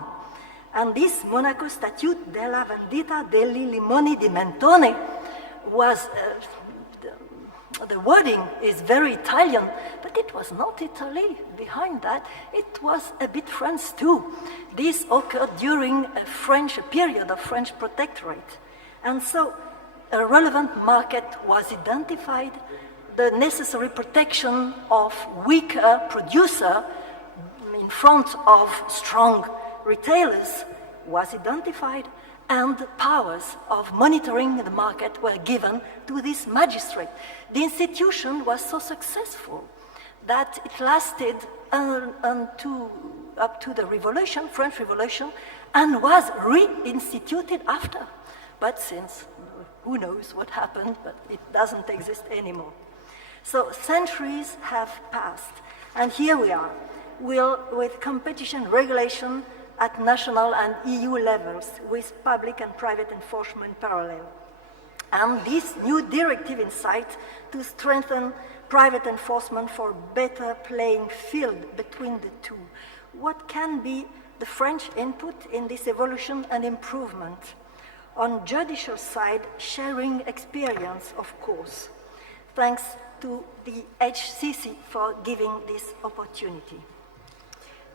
And this Monaco Statute della vendita degli limoni di mentone was, the wording is very Italian, but it was not Italy behind that. It was a bit France too. This occurred during a period of French protectorate. And so a relevant market was identified, the necessary protection of weaker producer in front of strong retailers was identified, and powers of monitoring the market were given to this magistrate. The institution was so successful that it lasted up to the Revolution, French Revolution, and was reinstituted after. But since, who knows what happened, but it doesn't exist anymore. So centuries have passed, and here we are, with competition regulation at national and EU levels, with public and private enforcement parallel. And this new directive in sight to strengthen private enforcement for better playing field between the two. What can be the French input in this evolution and improvement? On judicial side, sharing experience, of course. Thanks to the HCC for giving this opportunity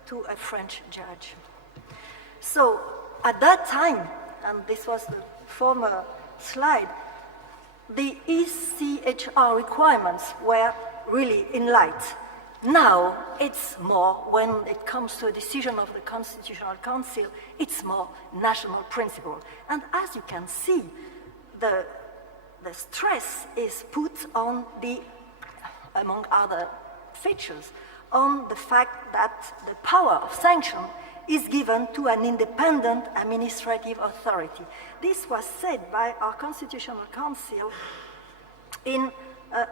to a French judge. So at that time, and this was the former slide, the ECHR requirements were really in light. Now it's more, when it comes to a decision of the Constitutional Council, it's more national principle. And as you can see, the stress is put on the, among other features, on the fact that the power of sanction is given to an independent administrative authority. This was said by our Constitutional Council in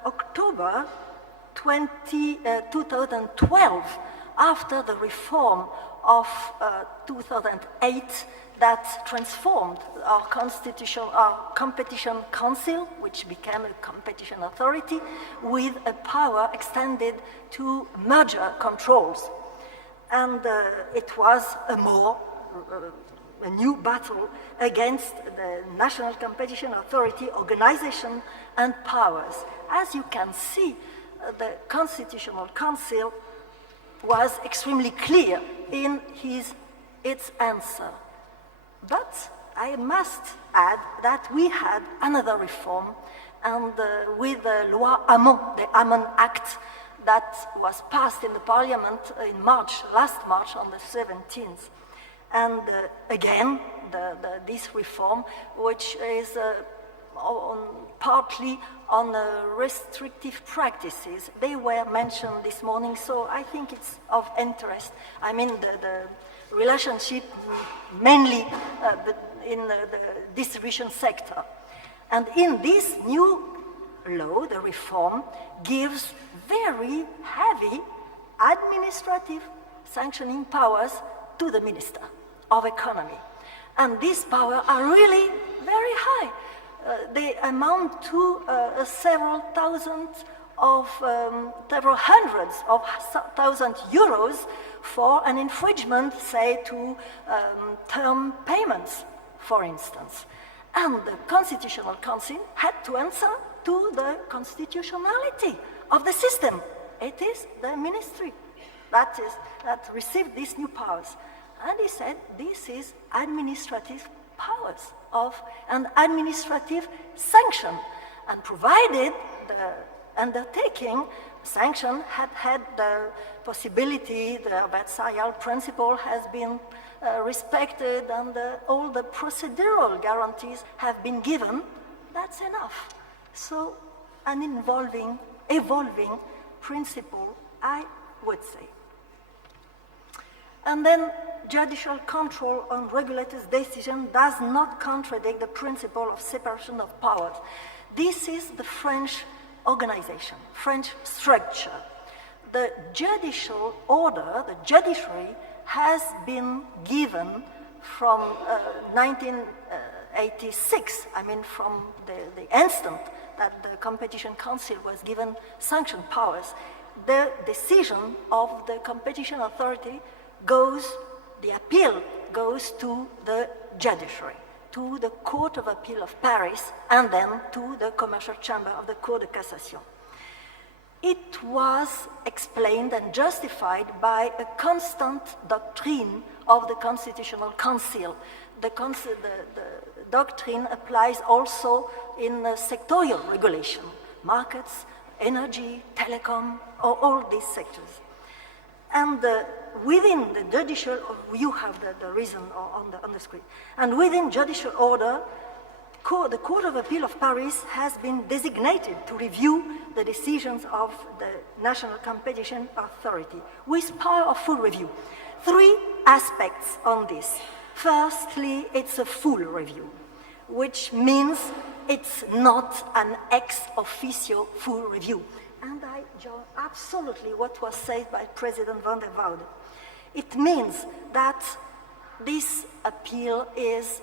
October 2012, after the reform of 2008 that transformed our competition council, which became a competition authority, with a power extended to merger controls. And it was a new battle against the National Competition Authority organization and powers. As you can see, the Constitutional Council was extremely clear in its answer. But I must add that we had another reform, and with the Loi Hamon, the Hamon Act, that was passed in the Parliament in March, last March, on the 17th. And again, this reform, which is partly on restrictive practices, they were mentioned this morning, so I think it's of interest. I mean, the relationship mainly in the distribution sector. And in this new law, the reform gives very heavy administrative sanctioning powers to the Minister of Economy. And these powers are really very high. They amount to several hundreds of thousand euros for an infringement, say, to term payments, for instance. And the Constitutional Council had to answer to the constitutionality of the system. It is the ministry that received these new powers. And he said this is administrative powers of an administrative sanction, and provided the undertaking sanction had the possibility, the adversarial principle has been respected, and all the procedural guarantees have been given, that's enough. So an evolving principle, I would say. And then judicial control on regulators' decision does not contradict the principle of separation of powers. This is the French organization, French structure. The judicial order, the judiciary, has been given from 1986, I mean from the instant that the Competition Council was given sanction powers. The decision of the Competition Authority the appeal goes to the judiciary, to the Court of Appeal of Paris, and then to the Commercial Chamber of the Cour de Cassation. It was explained and justified by a constant doctrine of the Constitutional Council. The doctrine applies also in sectorial regulation, markets, energy, telecom, all these sectors. And within the judicial, you have the reason on the screen, and within judicial order, the Court of Appeal of Paris has been designated to review the decisions of the National Competition Authority with power of full review. three aspects on this. Firstly, it's a full review, which means it's not an ex officio full review. And I join absolutely what was said by President van der Woude. It means that this appeal is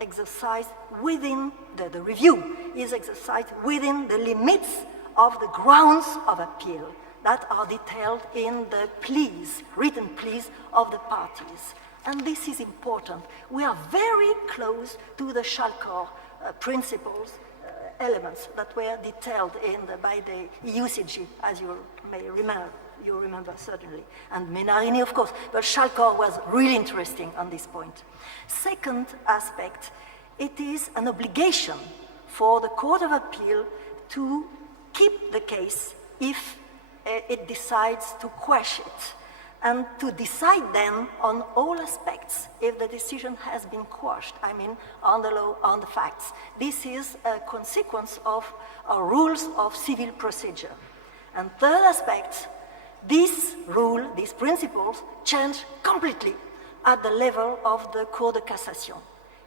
exercised within, the review is exercised within the limits of the grounds of appeal that are detailed in the pleas, written pleas of the parties. And this is important. We are very close to the Schalkor principles, elements that were detailed by the UCG, as you may remember. You remember certainly, and Menarini, of course, but Schalkor was really interesting on this point. Second aspect, it is an obligation for the Court of Appeal to keep the case if it decides to quash it, and to decide then on all aspects if the decision has been quashed, I mean on the law, on the facts. This is a consequence of our rules of civil procedure. And third aspect, this rule, these principles, change completely at the level of the Cour de Cassation.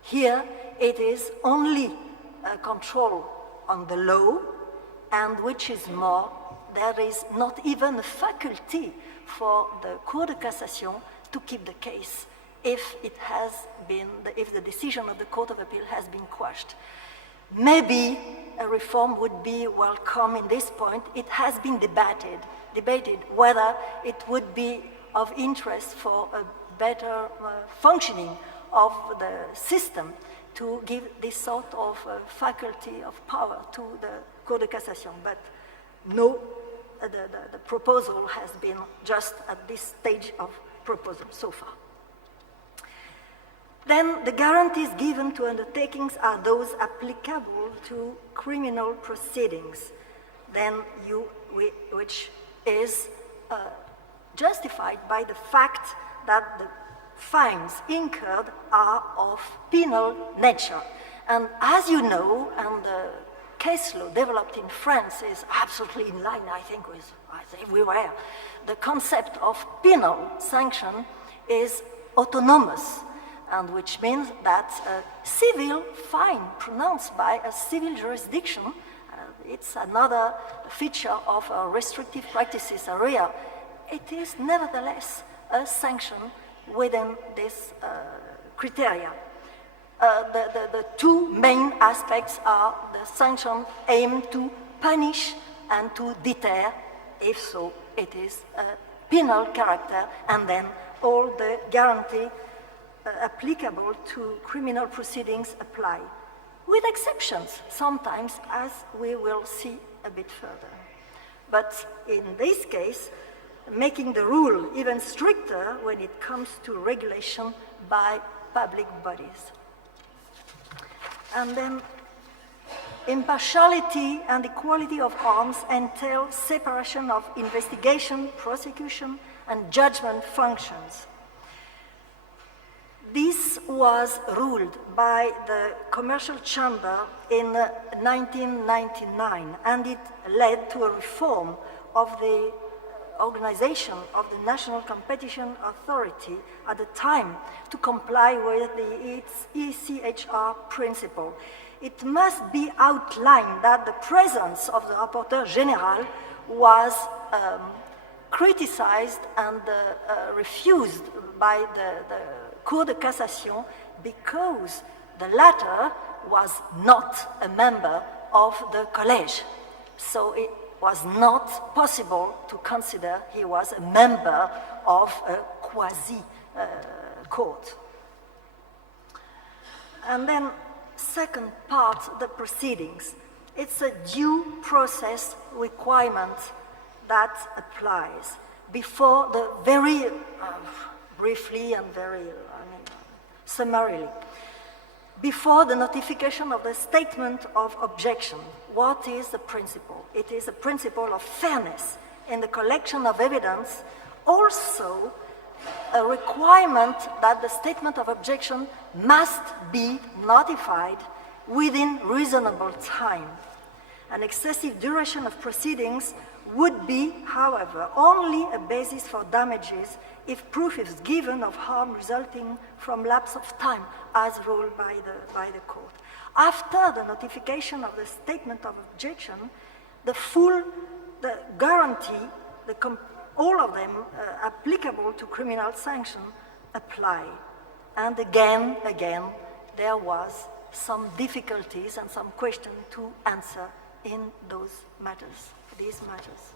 Here, it is only a control on the law, and which is more, there is not even a faculty for the Cour de Cassation to keep the case if it has been, if the decision of the Court of Appeal has been quashed. Maybe a reform would be welcome in this point. It has been debated whether it would be of interest for a better functioning of the system to give this sort of faculty of power to the Cour de Cassation. But no, the proposal has been just at this stage of proposal so far. Then the guarantees given to undertakings are those applicable to criminal proceedings, which is justified by the fact that the fines incurred are of penal nature. And as you know, and the case law developed in France is absolutely in line, I think, with everywhere. The concept of penal sanction is autonomous, and which means that a civil fine pronounced by a civil jurisdiction, it's another feature of a restrictive practices area, it is nevertheless a sanction within this criteria. The two main aspects are the sanction aimed to punish and to deter, if so, it is a penal character, and then all the guarantee applicable to criminal proceedings apply, with exceptions sometimes, as we will see a bit further. But in this case, making the rule even stricter when it comes to regulation by public bodies. And then impartiality and equality of arms entail separation of investigation, prosecution, and judgment functions. This was ruled by the Commercial Chamber in 1999, and it led to a reform of the organization of the National Competition Authority at the time to comply with its ECHR principle. It must be outlined that the presence of the Rapporteur General was criticized and refused by the Cour de Cassation because the latter was not a member of the collège. So it was not possible to consider he was a member of a quasi-court. And then second part, the proceedings. It's a due process requirement that applies before the very briefly and very summarily. Before the notification of the statement of objection, what is the principle? It is a principle of fairness in the collection of evidence, also a requirement that the statement of objection must be notified within reasonable time. An excessive duration of proceedings would be, however, only a basis for damages if proof is given of harm resulting from lapse of time, as ruled by the court. After the notification of the statement of objection, the guarantee, all of them applicable to criminal sanction, apply. And again, there was some difficulties and some questions to answer in these matters.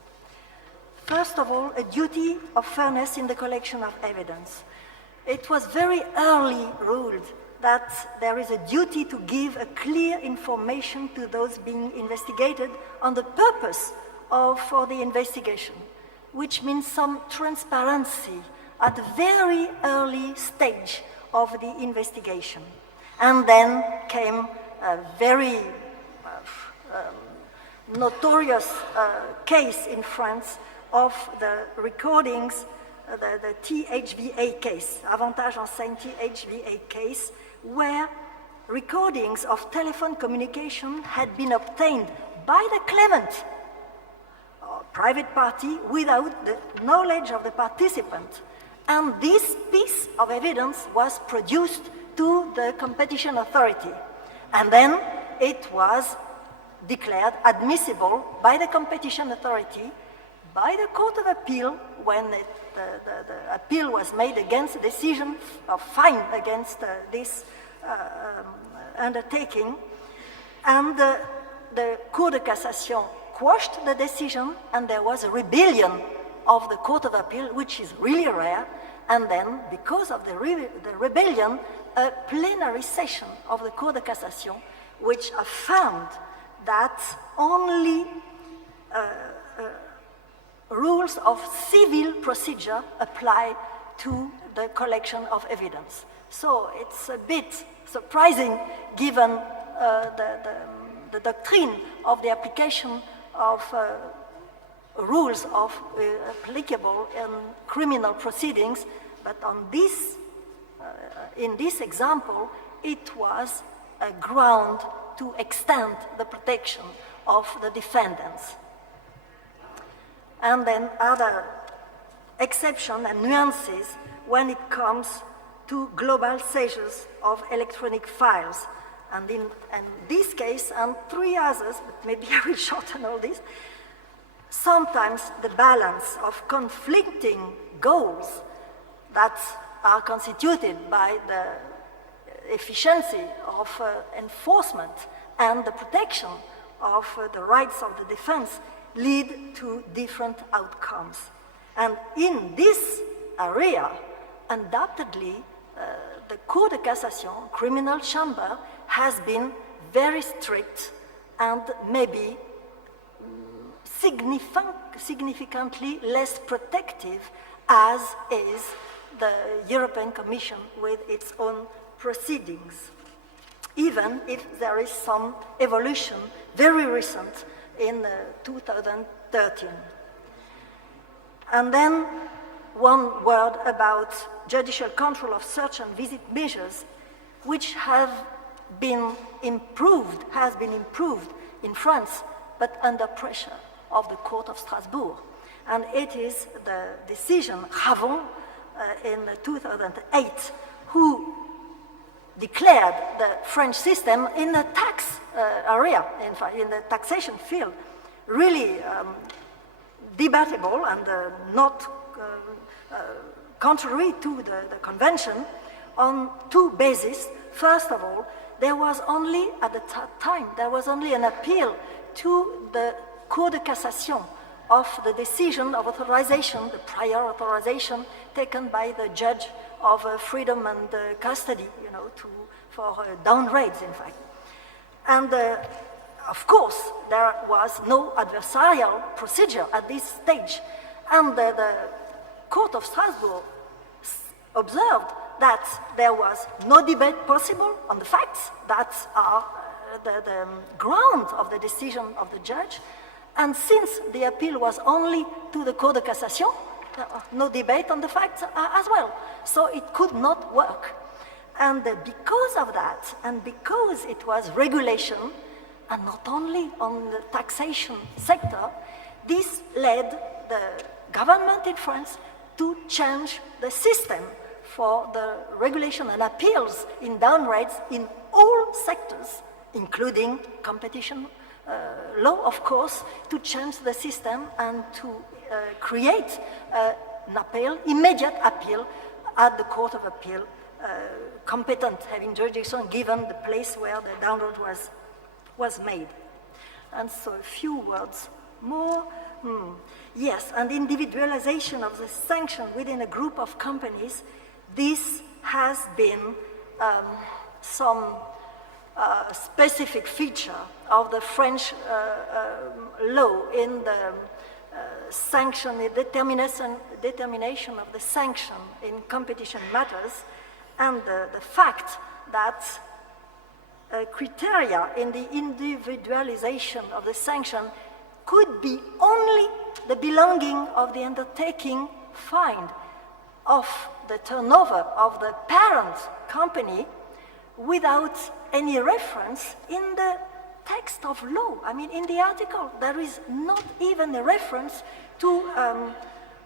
First of all, a duty of fairness in the collection of evidence. It was very early ruled that there is a duty to give a clear information to those being investigated on the purpose for the investigation, which means some transparency at a very early stage of the investigation. And then came a very notorious case in France of the recordings, the THVA case, Avantage Enseigne THVA case, where recordings of telephone communication had been obtained by the claimant, private party, without the knowledge of the participant. And this piece of evidence was produced to the competition authority. And then it was declared admissible by the competition authority, by the Court of Appeal, when the appeal was made against the decision of fine against this undertaking. And the Cour de Cassation quashed the decision, and there was a rebellion of the Court of Appeal, which is really rare. And then, because of the rebellion, a plenary session of the Cour de Cassation, which affirmed that only rules of civil procedure apply to the collection of evidence. So it's a bit surprising given the doctrine of the application of rules of applicable in criminal proceedings, but on this, in this example, it was a ground to extend the protection of the defendants. And then other exceptions and nuances when it comes to global seizures of electronic files. And in this case, and three others, but maybe I will shorten all this, sometimes the balance of conflicting goals that are constituted by the efficiency of enforcement and the protection of the rights of the defense lead to different outcomes. And in this area, undoubtedly, the Cour de Cassation, criminal chamber, has been very strict and maybe significantly less protective as is the European Commission with its own proceedings, even if there is some evolution, very recent, in 2013. And then one word about judicial control of search and visit measures, which has been improved in France, but under pressure of the Court of Strasbourg. And it is the decision Ravon in 2008 who declared the French system in the tax area, in fact, in the taxation field, really debatable and not contrary to the convention on two bases. First of all, there was only, at the time, there was only an appeal to the Cour de Cassation of the decision of authorization, the prior authorization taken by the judge of freedom and custody, for down raids, in fact. And of course, there was no adversarial procedure at this stage. And the Court of Strasbourg observed that there was no debate possible on the facts that are the ground of the decision of the judge. And since the appeal was only to the Cour de Cassation, no debate on the facts as well. So it could not work. And because of that, and because it was regulation, and not only on the taxation sector, this led the government in France to change the system for the regulation and appeals in down rates in all sectors, including competition law, of course, to change the system and to create an appeal, immediate appeal at the Court of Appeal, competent, having jurisdiction given the place where the download was made. And so a few words more. Yes, and individualization of the sanction within a group of companies, this has been some specific feature of the French law in the sanction, the determination of the sanction in competition matters, and the fact that criteria in the individualization of the sanction could be only the belonging of the undertaking fined of the turnover of the parent company without any reference in the text of law. I mean, in the article, there is not even a reference to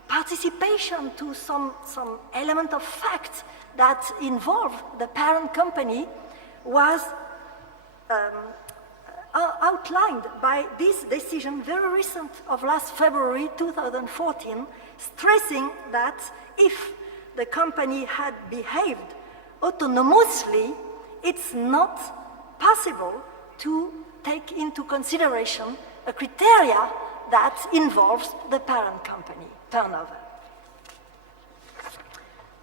participation, to some element of fact that involved the parent company was outlined by this decision, very recent, of last February 2014, stressing that if the company had behaved autonomously, it's not possible to take into consideration a criteria that involves the parent company turnover.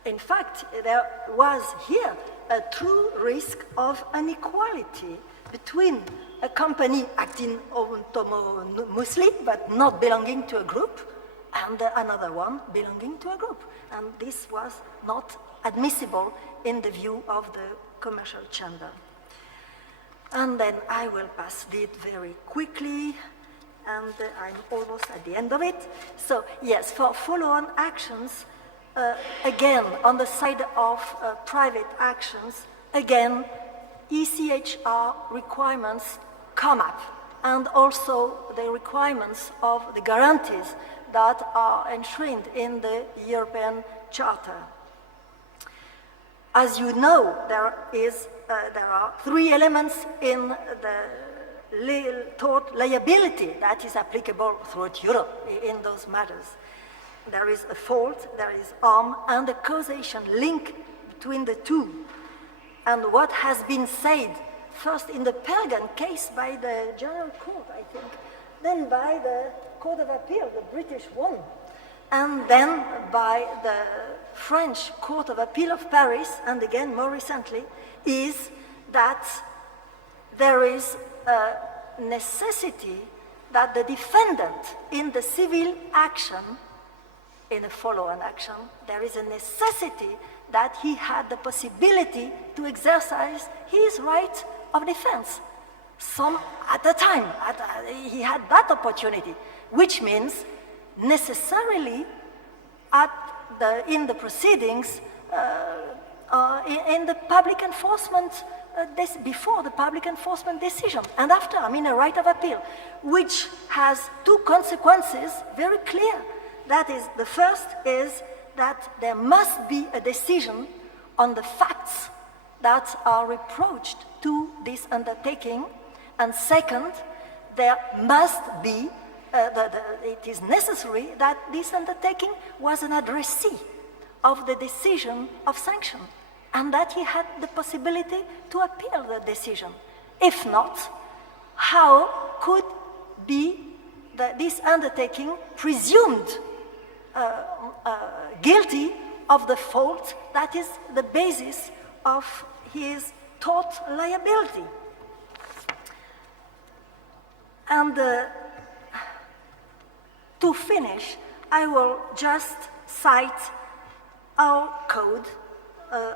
In fact, there was here a true risk of inequality between a company acting autonomously but not belonging to a group and another one belonging to a group. And this was not admissible in the view of the commercial chamber. And then I will pass it very quickly, and I'm almost at the end of it. So yes, for follow-on actions, again, on the side of private actions, again, ECHR requirements come up, and also the requirements of the guarantees that are enshrined in the European Charter. As you know, there are three elements in the tort liability that is applicable throughout Europe in those matters. There is a fault, there is harm, and a causation link between the two. And what has been said, first in the Pergan case by the General Court, I think, then by the Court of Appeal, the British one, and then by the French Court of Appeal of Paris, and again more recently, is that there is a necessity that the defendant in the civil action, in a follow-on action, there is a necessity that he had the possibility to exercise his right of defense. At the time, he had that opportunity, which means necessarily in the proceedings, in the public enforcement, before the public enforcement decision, and after, I mean, a right of appeal, which has two consequences very clear. That is, the first is that there must be a decision on the facts that are reproached to this undertaking, and second, there must be, it is necessary that this undertaking was an addressee of the decision of sanction, and that he had the possibility to appeal the decision. If not, how could be this undertaking presumed guilty of the fault that is the basis of his tort liability? And to finish, I will just cite our code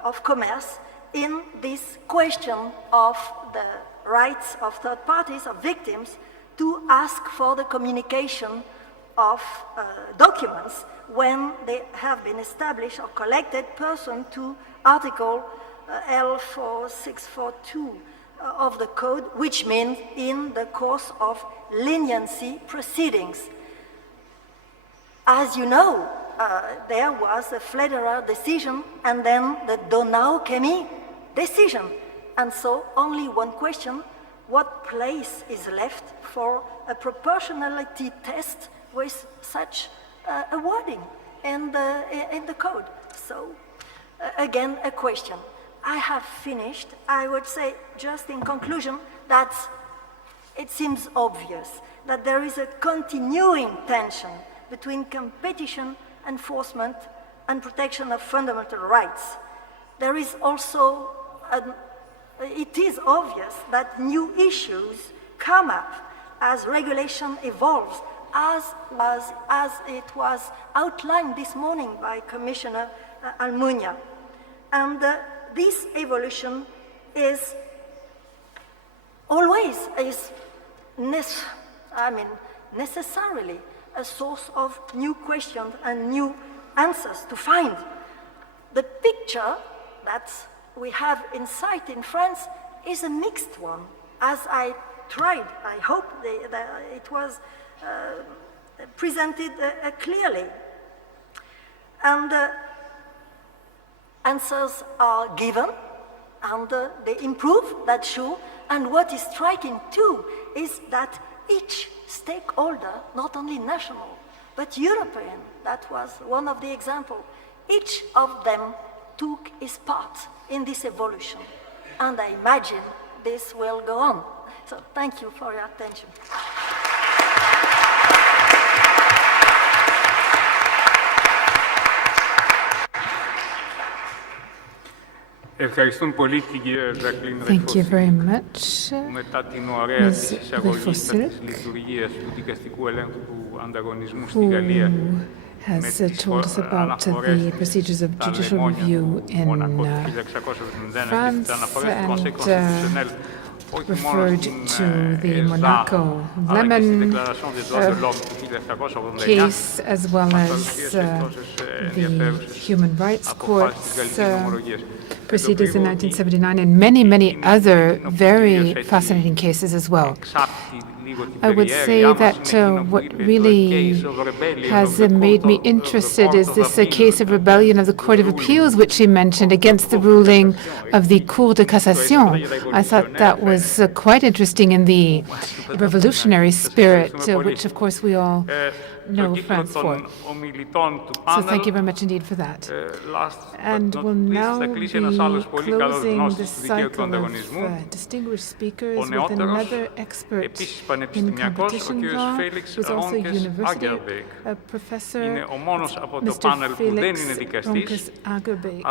of commerce in this question of the rights of third parties, of victims, to ask for the communication of documents when they have been established or collected pursuant to Article L4642 of the Code, which means in the course of leniency proceedings. As you know, there was a federal decision and then the Donau-Chemie decision. And so only one question, what place is left for a proportionality test with such a wording in the code? So again, a question. I have finished. I would say just in conclusion that it seems obvious that there is a continuing tension between competition enforcement and protection of fundamental rights. There is also, it is obvious that new issues come up as regulation evolves, as it was outlined this morning by Commissioner Almunia. And this evolution is always necessarily a source of new questions and new answers to find. The picture that we have in sight in France is a mixed one. As I tried, I hope that it was presented clearly. And answers are given, and they improve, that's sure. And what is striking too is that each stakeholder, not only national, but European, that was one of the examples, each of them took his part in this evolution. And I imagine this will go on. So thank you for your attention. Thank you very much, Ms. Refossil, who has told us about the procedures of judicial review in France and referred to the Monaco Lemon case, as well as the Human Rights Court's procedures in 1979 and many, many other very fascinating cases as well. I would say that what really has made me interested is this case of rebellion of the Court of Appeals, which she mentioned, against the ruling of the Cour de Cassation. I thought that was quite interesting in the revolutionary spirit, which of course we all know France for. So thank you very much indeed for that. And we'll now be closing the cycle of distinguished speakers with another expert in competition law, who's also a university professor, Mr. Felix Ronkes-Agerbeek.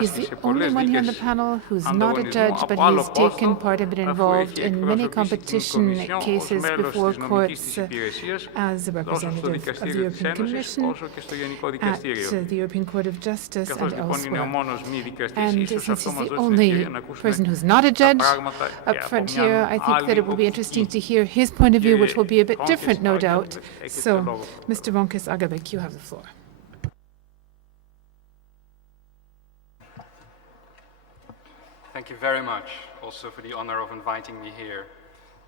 He's the only one here on the panel who's not a judge, but he's taken part and been involved in many competition cases before courts as a representative of the European Commission, at the European Court of Justice and elsewhere. And since he's the only person who's not a judge up front here, I think that it will be interesting to hear his point of view, which will be a bit different, no doubt. So, Mr. Ronkes-Agerbeek, you have the floor. Thank you very much also for the honor of inviting me here.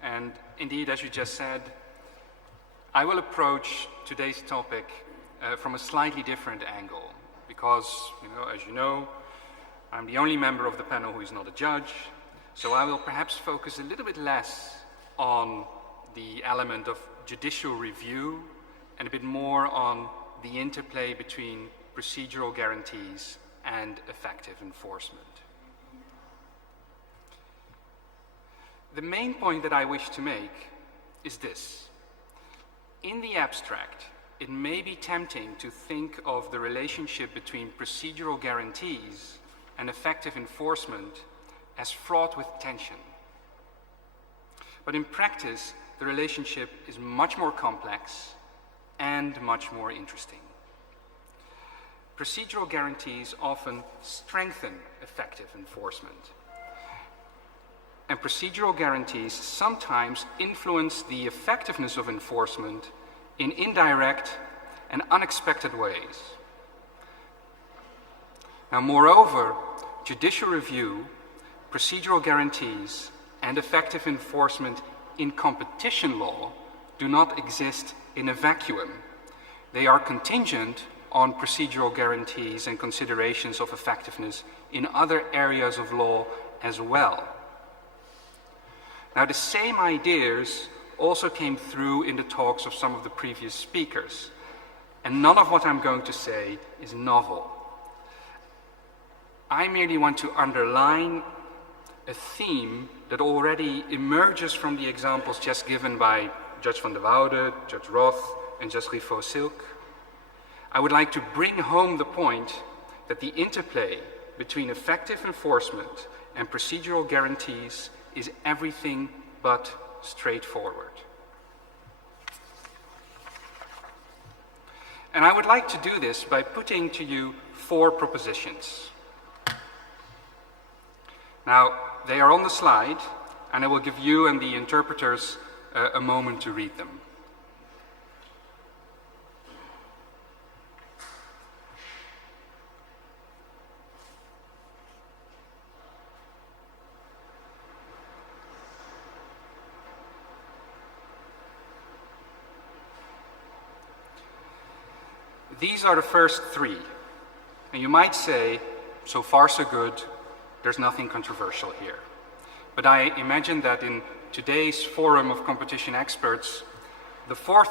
And indeed, as you just said, I will approach today's topic from a slightly different angle because, as you know, I'm the only member of the panel who is not a judge, so I will perhaps focus a little bit less on the element of judicial review and a bit more on the interplay between procedural guarantees and effective enforcement. The main point that I wish to make is this. In the abstract, it may be tempting to think of the relationship between procedural guarantees and effective enforcement as fraught with tension. But in practice, the relationship is much more complex and much more interesting. Procedural guarantees often strengthen effective enforcement. And procedural guarantees sometimes influence the effectiveness of enforcement in indirect and unexpected ways. Now, moreover, judicial review, procedural guarantees, and effective enforcement in competition law do not exist in a vacuum. they are contingent on procedural guarantees and considerations of effectiveness in other areas of law as well. Now, the same ideas also came through in the talks of some of the previous speakers, and none of what I'm going to say is novel. I merely want to underline a theme that already emerges from the examples just given by Judge van der Woude, Judge Roth, and Judge Riffaut-Silk. I would like to bring home the point that the interplay between effective enforcement and procedural guarantees is everything but straightforward. And I would like to do this by putting to you 4 propositions. Now, they are on the slide, and I will give you and the interpreters a moment to read them. These are the first 3, and you might say, so far so good, there's nothing controversial here. But I imagine that in today's forum of competition experts, the fourth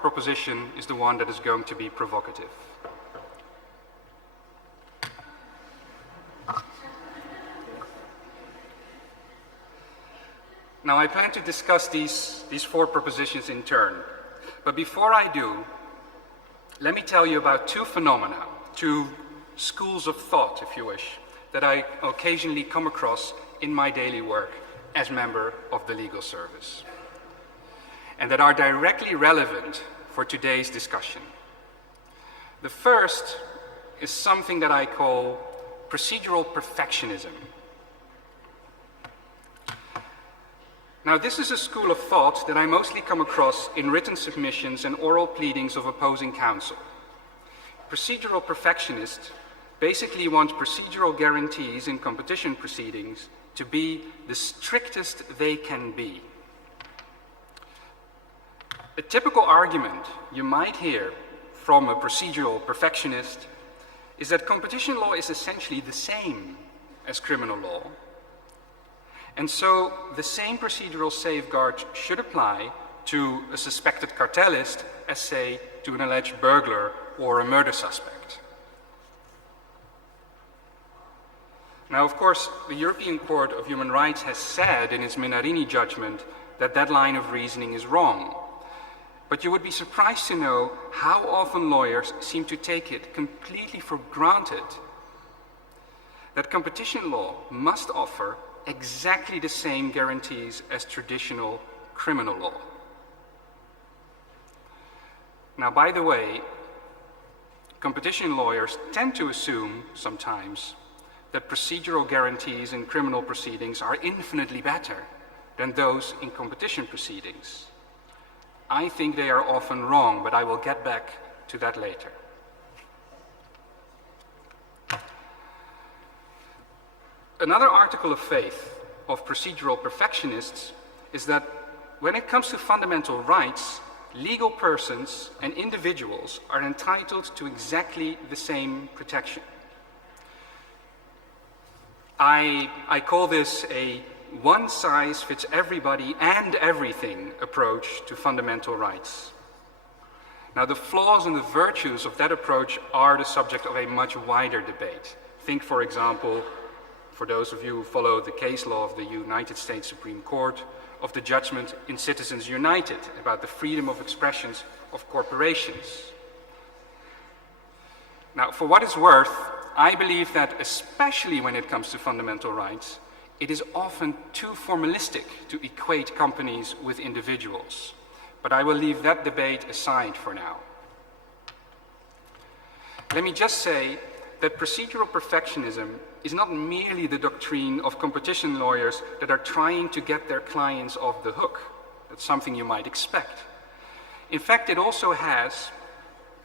proposition is the one that is going to be provocative. Now, I plan to discuss these 4 propositions in turn, but before I do, let me tell you about 2 phenomena, 2 schools of thought, if you wish, that I occasionally come across in my daily work as member of the legal service, and that are directly relevant for today's discussion. The first is something that I call procedural perfectionism. Now, this is a school of thought that I mostly come across in written submissions and oral pleadings of opposing counsel. Procedural perfectionists basically want procedural guarantees in competition proceedings to be the strictest they can be. A typical argument you might hear from a procedural perfectionist is that competition law is essentially the same as criminal law, and so the same procedural safeguards should apply to a suspected cartelist as, say, to an alleged burglar or a murder suspect. Now, of course, the European Court of Human Rights has said in its Menarini judgment that that line of reasoning is wrong. But you would be surprised to know how often lawyers seem to take it completely for granted that competition law must offer exactly the same guarantees as traditional criminal law. Now, by the way, competition lawyers tend to assume sometimes that procedural guarantees in criminal proceedings are infinitely better than those in competition proceedings. I think they are often wrong, but I will get back to that later. Another article of faith of procedural perfectionists is that when it comes to fundamental rights, legal persons and individuals are entitled to exactly the same protection. I call this a one-size-fits-everybody and everything approach to fundamental rights. Now, the flaws and the virtues of that approach are the subject of a much wider debate. Think, for example, for those of you who follow the case law of the United States Supreme Court, of the judgment in Citizens United about the freedom of expressions of corporations. Now, for what it's worth, I believe that especially when it comes to fundamental rights, it is often too formalistic to equate companies with individuals. But I will leave that debate aside for now. Let me just say that procedural perfectionism is not merely the doctrine of competition lawyers that are trying to get their clients off the hook. That's something you might expect. In fact, it also has,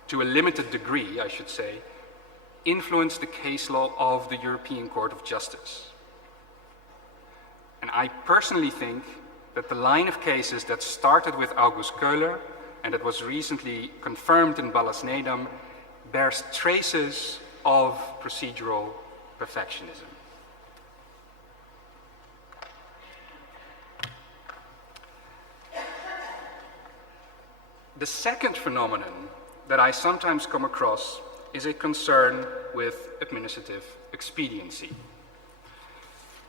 to a limited degree, I should say, influenced the case law of the European Court of Justice. And I personally think that the line of cases that started with August Köhler and that was recently confirmed in Ballas Nedam, bears traces of procedural perfectionism. The second phenomenon that I sometimes come across is a concern with administrative expediency.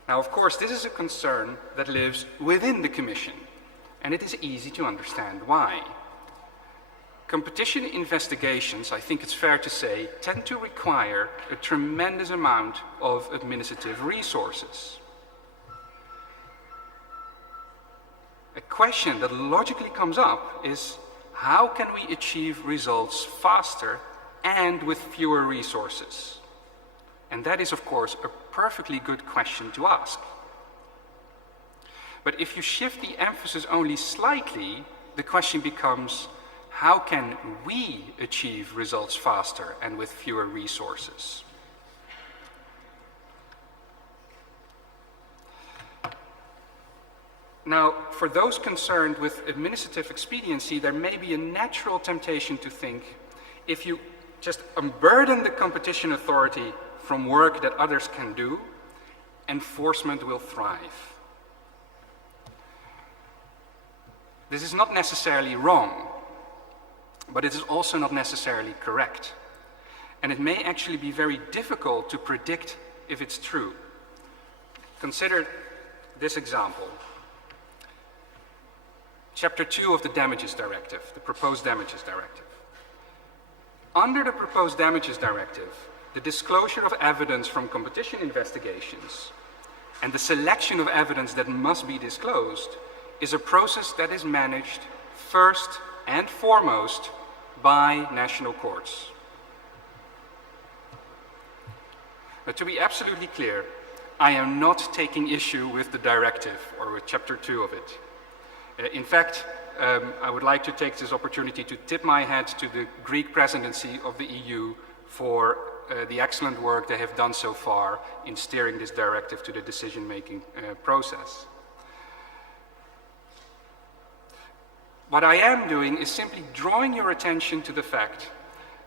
Now, of course, this is a concern that lives within the Commission, and it is easy to understand why. Competition investigations, I think it's fair to say, tend to require a tremendous amount of administrative resources. A question that logically comes up is, how can we achieve results faster and with fewer resources? And that is, of course, a perfectly good question to ask. But if you shift the emphasis only slightly, the question becomes, how can we achieve results faster and with fewer resources? Now, for those concerned with administrative expediency, there may be a natural temptation to think, if you just unburden the competition authority from work that others can do, enforcement will thrive. This is not necessarily wrong, but it is also not necessarily correct. And it may actually be very difficult to predict if it's true. Consider this example. Chapter 2 of the Damages Directive, the proposed Damages Directive. Under the proposed Damages Directive, the disclosure of evidence from competition investigations and the selection of evidence that must be disclosed is a process that is managed first and foremost by national courts. But to be absolutely clear, I am not taking issue with the directive or with Chapter 2 of it. In fact, I would like to take this opportunity to tip my hat to the Greek Presidency of the EU for the excellent work they have done so far in steering this directive to the decision-making process. What I am doing is simply drawing your attention to the fact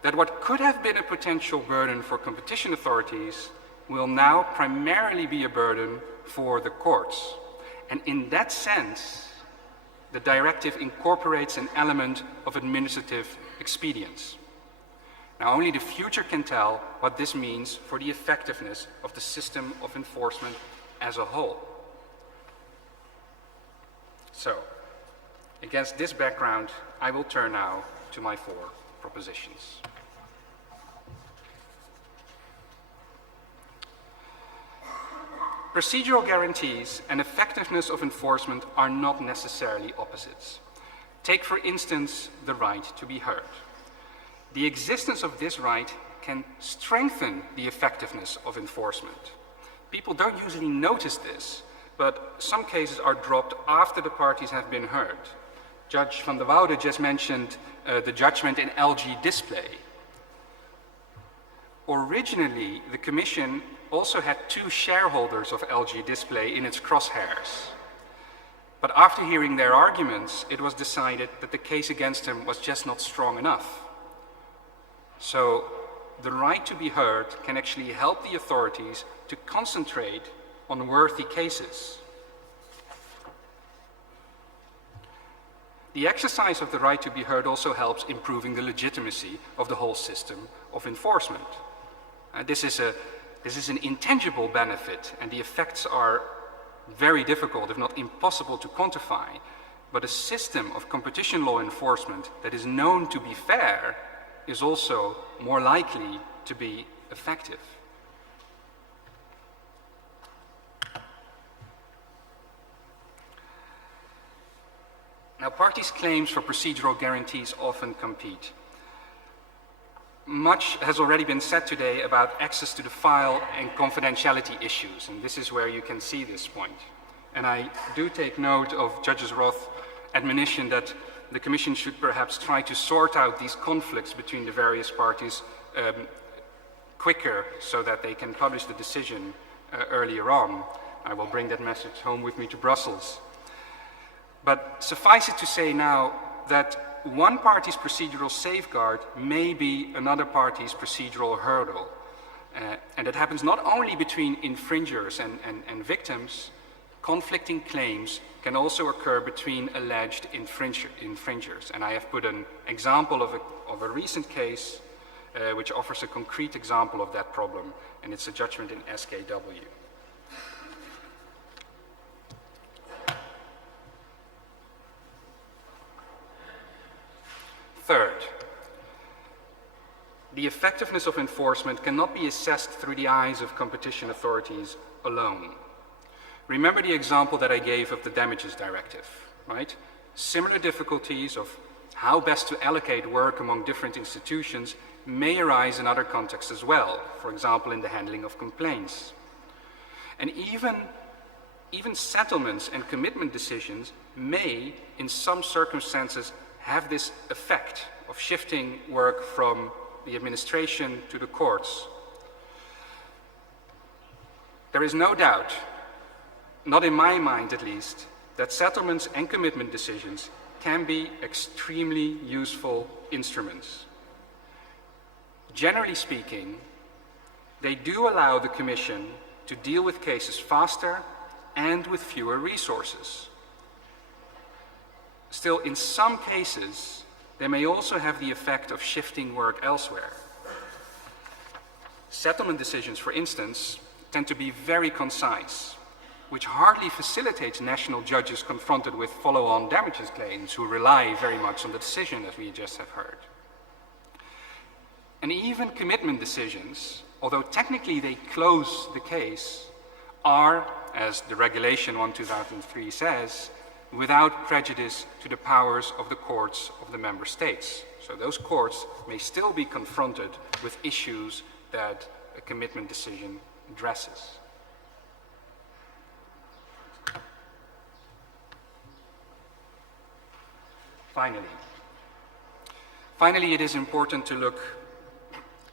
that what could have been a potential burden for competition authorities will now primarily be a burden for the courts. And in that sense, the directive incorporates an element of administrative expedience. Now, only the future can tell what this means for the effectiveness of the system of enforcement as a whole. So, against this background, I will turn now to my 4 propositions. Procedural guarantees and effectiveness of enforcement are not necessarily opposites. Take, for instance, the right to be heard. The existence of this right can strengthen the effectiveness of enforcement. People don't usually notice this, but some cases are dropped after the parties have been heard. Judge van der Woude just mentioned the judgment in LG Display. Originally, the Commission also had 2 shareholders of LG Display in its crosshairs. But after hearing their arguments, it was decided that the case against them was just not strong enough. So the right to be heard can actually help the authorities to concentrate on worthy cases. The exercise of the right to be heard also helps improving the legitimacy of the whole system of enforcement. This is an intangible benefit, and the effects are very difficult, if not impossible, to quantify. But a system of competition law enforcement that is known to be fair is also more likely to be effective. Now, parties' claims for procedural guarantees often compete. Much has already been said today about access to the file and confidentiality issues, and this is where you can see this point. And I do take note of Judge Roth's admonition that the Commission should perhaps try to sort out these conflicts between the various parties quicker so that they can publish the decision earlier on. I will bring that message home with me to Brussels. But suffice it to say now that one party's procedural safeguard may be another party's procedural hurdle. And it happens not only between infringers and victims, conflicting claims can also occur between alleged infringers. And I have put an example of a recent case which offers a concrete example of that problem, and it's a judgment in SKW. Third, the effectiveness of enforcement cannot be assessed through the eyes of competition authorities alone. Remember the example that I gave of the damages directive, right? Similar difficulties of how best to allocate work among different institutions may arise in other contexts as well, for example, in the handling of complaints. And even settlements and commitment decisions may, in some circumstances, have this effect of shifting work from the administration to the courts. There is no doubt, not in my mind at least, that settlements and commitment decisions can be extremely useful instruments. Generally speaking, they do allow the Commission to deal with cases faster and with fewer resources. Still, in some cases, they may also have the effect of shifting work elsewhere. Settlement decisions, for instance, tend to be very concise, which hardly facilitates national judges confronted with follow-on damages claims who rely very much on the decision, as we just have heard. And even commitment decisions, although technically they close the case, are, as the Regulation 1/2003 says, without prejudice to the powers of the courts of the member states. So those courts may still be confronted with issues that a commitment decision addresses. Finally, it is important to look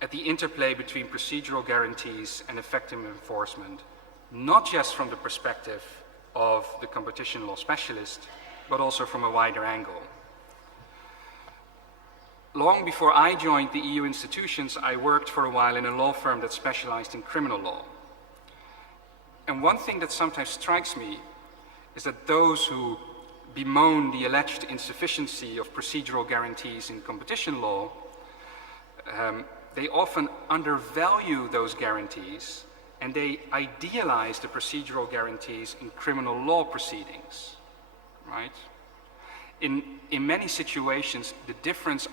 at the interplay between procedural guarantees and effective enforcement, not just from the perspective of the competition law specialist, but also from a wider angle. Long before I joined the EU institutions, I worked for a while in a law firm that specialized in criminal law. And one thing that sometimes strikes me is that those who bemoan the alleged insufficiency of procedural guarantees in competition law, they often undervalue those guarantees and they idealize the procedural guarantees in criminal law proceedings, right? In many situations, the differences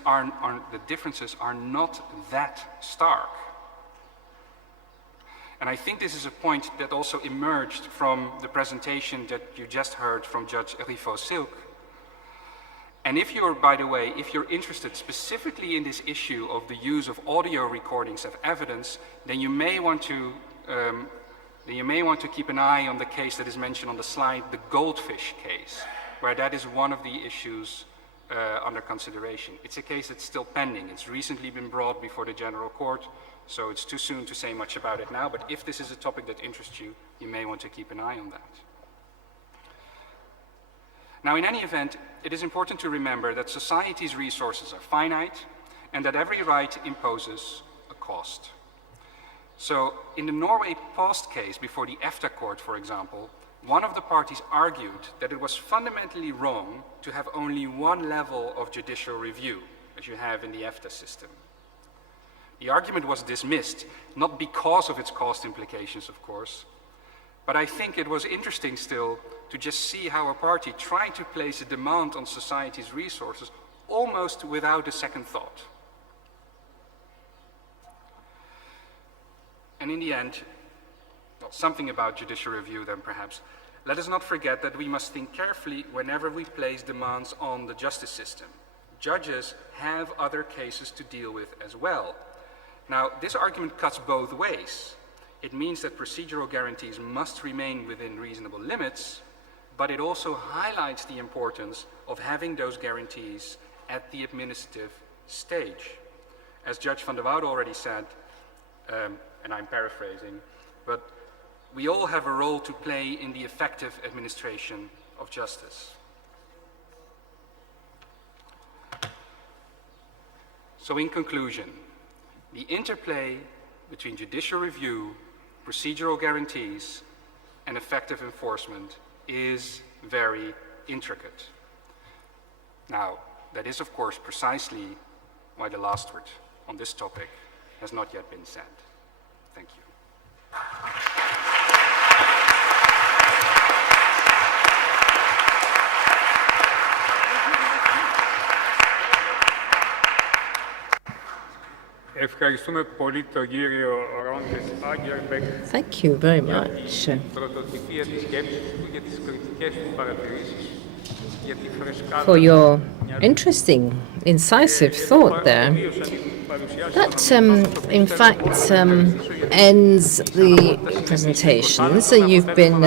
are not that stark. And I think this is a point that also emerged from the presentation that you just heard from Judge Rifo-Silk. And if you're, by the way, if you're interested specifically in this issue of the use of audio recordings of evidence, then you may want to keep an eye on the case that is mentioned on the slide, the Goldfish case, where that is one of the issues under consideration. It's a case that's still pending. It's recently been brought before the General Court, so it's too soon to say much about it now, but if this is a topic that interests you, you may want to keep an eye on that. Now, in any event, it is important to remember that society's resources are finite and that every right imposes a cost. So, in the Norway Post case before the EFTA court, for example, one of the parties argued that it was fundamentally wrong to have only one level of judicial review, as you have in the EFTA system. The argument was dismissed, not because of its cost implications, of course, but I think it was interesting still to just see how a party tried to place a demand on society's resources almost without a second thought. And in the end, well, something about judicial review then perhaps. Let us not forget that we must think carefully whenever we place demands on the justice system. Judges have other cases to deal with as well. Now, this argument cuts both ways. It means that procedural guarantees must remain within reasonable limits, but it also highlights the importance of having those guarantees at the administrative stage. As Judge van der Woude already said, and I'm paraphrasing, but we all have a role to play in the effective administration of justice. So in conclusion, the interplay between judicial review, procedural guarantees, and effective enforcement is very intricate. Now, that is of course precisely why the last word on this topic has not yet been said. Thank you. Thank you very much for your interesting, incisive thought there. That, in fact, ends the presentation. So you've been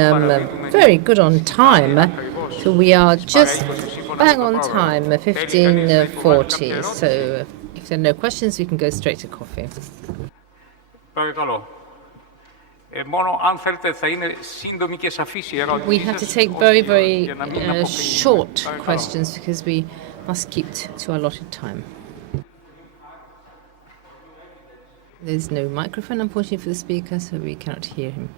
very good on time. So we are just bang on time, 15:40. So if there are no questions, we can go straight to coffee. We have to take very, very short questions because we must keep to our allotted time. There's no microphone, unfortunately, for the speaker, so we cannot hear him.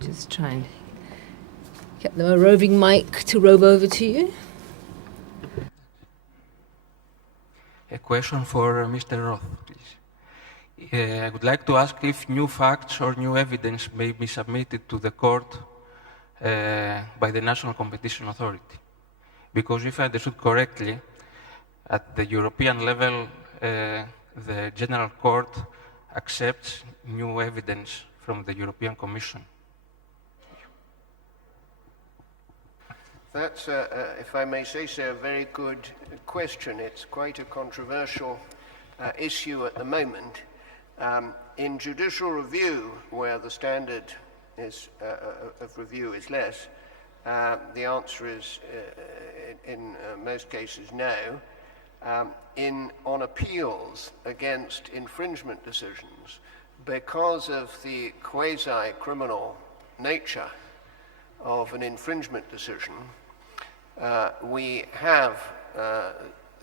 Just try and get them a roving mic to rove over to you. A question for Mr. Roth, please. I would like to ask if new facts or new evidence may be submitted to the court by the National Competition Authority. Because if I understood correctly, at the European level, the General Court accepts new evidence from the European Commission. That's, if I may say so, a very good question. It's quite a controversial issue at the moment. In judicial review, where the standard is, of review is less, the answer is, in most cases, no. On appeals against infringement decisions, because of the quasi-criminal nature of an infringement decision, we have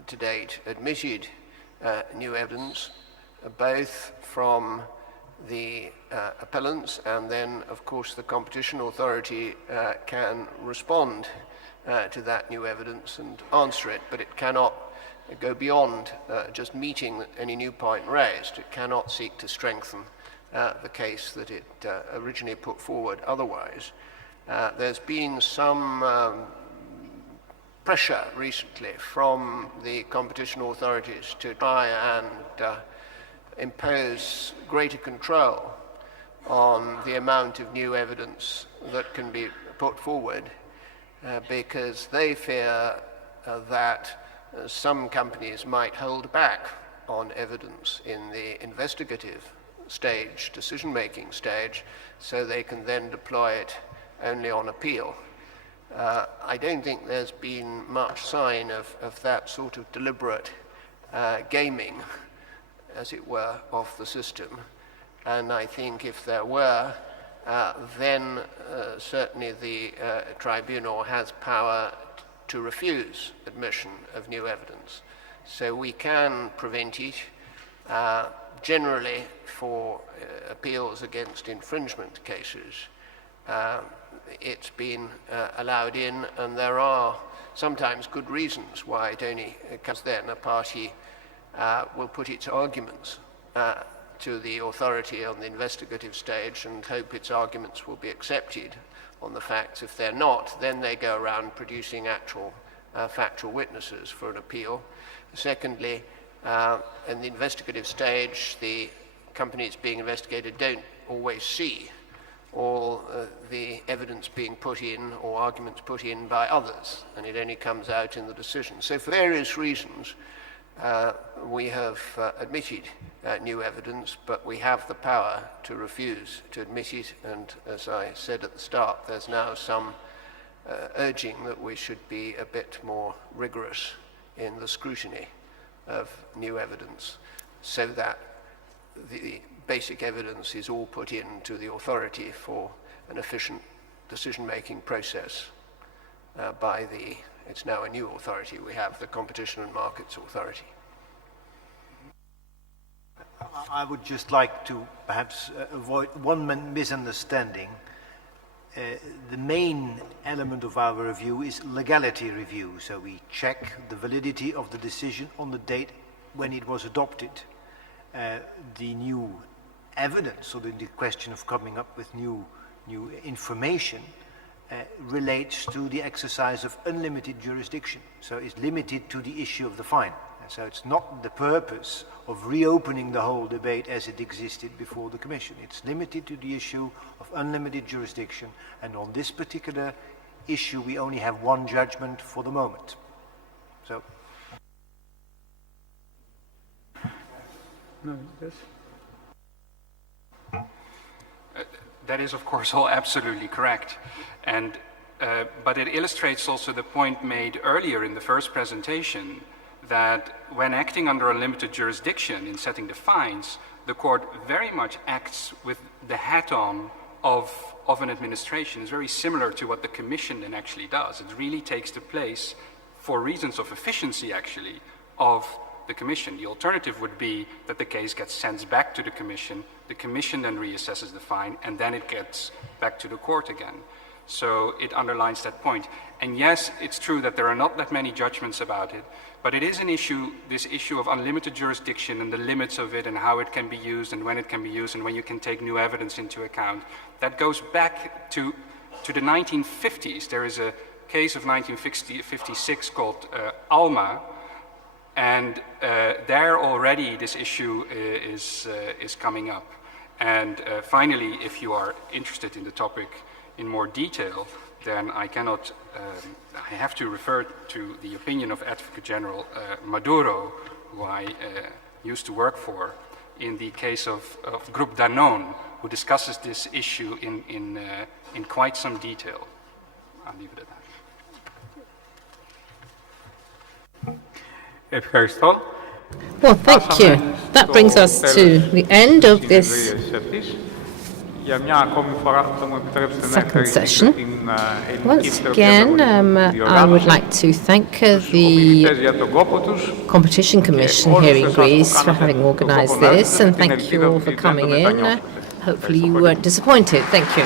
to date admitted new evidence, both from the appellants, and then of course the competition authority can respond to that new evidence and answer it, but it cannot go beyond just meeting any new point raised. It cannot seek to strengthen the case that it originally put forward otherwise. There's been some pressure recently from the competition authorities to try and impose greater control on the amount of new evidence that can be put forward because they fear that some companies might hold back on evidence in the investigative stage, decision-making stage, so they can then deploy it only on appeal. I don't think there's been much sign of that sort of deliberate gaming, as it were, of the system. And I think if there were, then certainly the tribunal has power to refuse admission of new evidence. So we can prevent it. Generally, for appeals against infringement cases, it's been allowed in, and there are sometimes good reasons why it only comes then. A party will put its arguments to the authority on the investigative stage and hope its arguments will be accepted on the facts. If they're not, then they go around producing actual factual witnesses for an appeal. Secondly, in the investigative stage, the companies being investigated don't always see all the evidence being put in or arguments put in by others, and it only comes out in the decision. So for various reasons, we have admitted new evidence, but we have the power to refuse to admit it, and as I said at the start, there's now some urging that we should be a bit more rigorous in the scrutiny of new evidence, so that the basic evidence is all put into the authority for an efficient decision-making process by the, it's now a new authority we have, the Competition and Markets Authority. I would just like to perhaps avoid one misunderstanding. The main element of our review is legality review, so we check the validity of the decision on the date when it was adopted. The new evidence, or the question of coming up with new information, relates to the exercise of unlimited jurisdiction. So it's limited to the issue of the fine. And so it's not the purpose of reopening the whole debate as it existed before the Commission. It's limited to the issue of unlimited jurisdiction, and on this particular issue we only have one judgment for the moment. So. No, yes. That is, of course, all absolutely correct. And, but it illustrates also the point made earlier in the first presentation that when acting under unlimited jurisdiction in setting the fines, the court very much acts with the hat on of an administration. It's very similar to what the Commission then actually does. It really takes the place, for reasons of efficiency actually, of the Commission. The alternative would be that the case gets sent back to the Commission then reassesses the fine, and then it gets back to the court again. So it underlines that point. And yes, it's true that there are not that many judgments about it, but it is an issue, this issue of unlimited jurisdiction and the limits of it and how it can be used and when it can be used and when you can take new evidence into account. That goes back to the 1950s. There is a case of 1956 called Alma, and there already this issue is coming up. And finally, if you are interested in the topic in more detail, then I cannot, I have to refer to the opinion of Advocate General Maduro, who I used to work for, in the case of Group Danone, who discusses this issue in quite some detail. I'll leave it at that. Well, thank you. That brings us to the end of this second session. Once again, I would like to thank the Competition Commission here in Greece for having organised this, and thank you all for coming in. Hopefully you weren't disappointed. Thank you.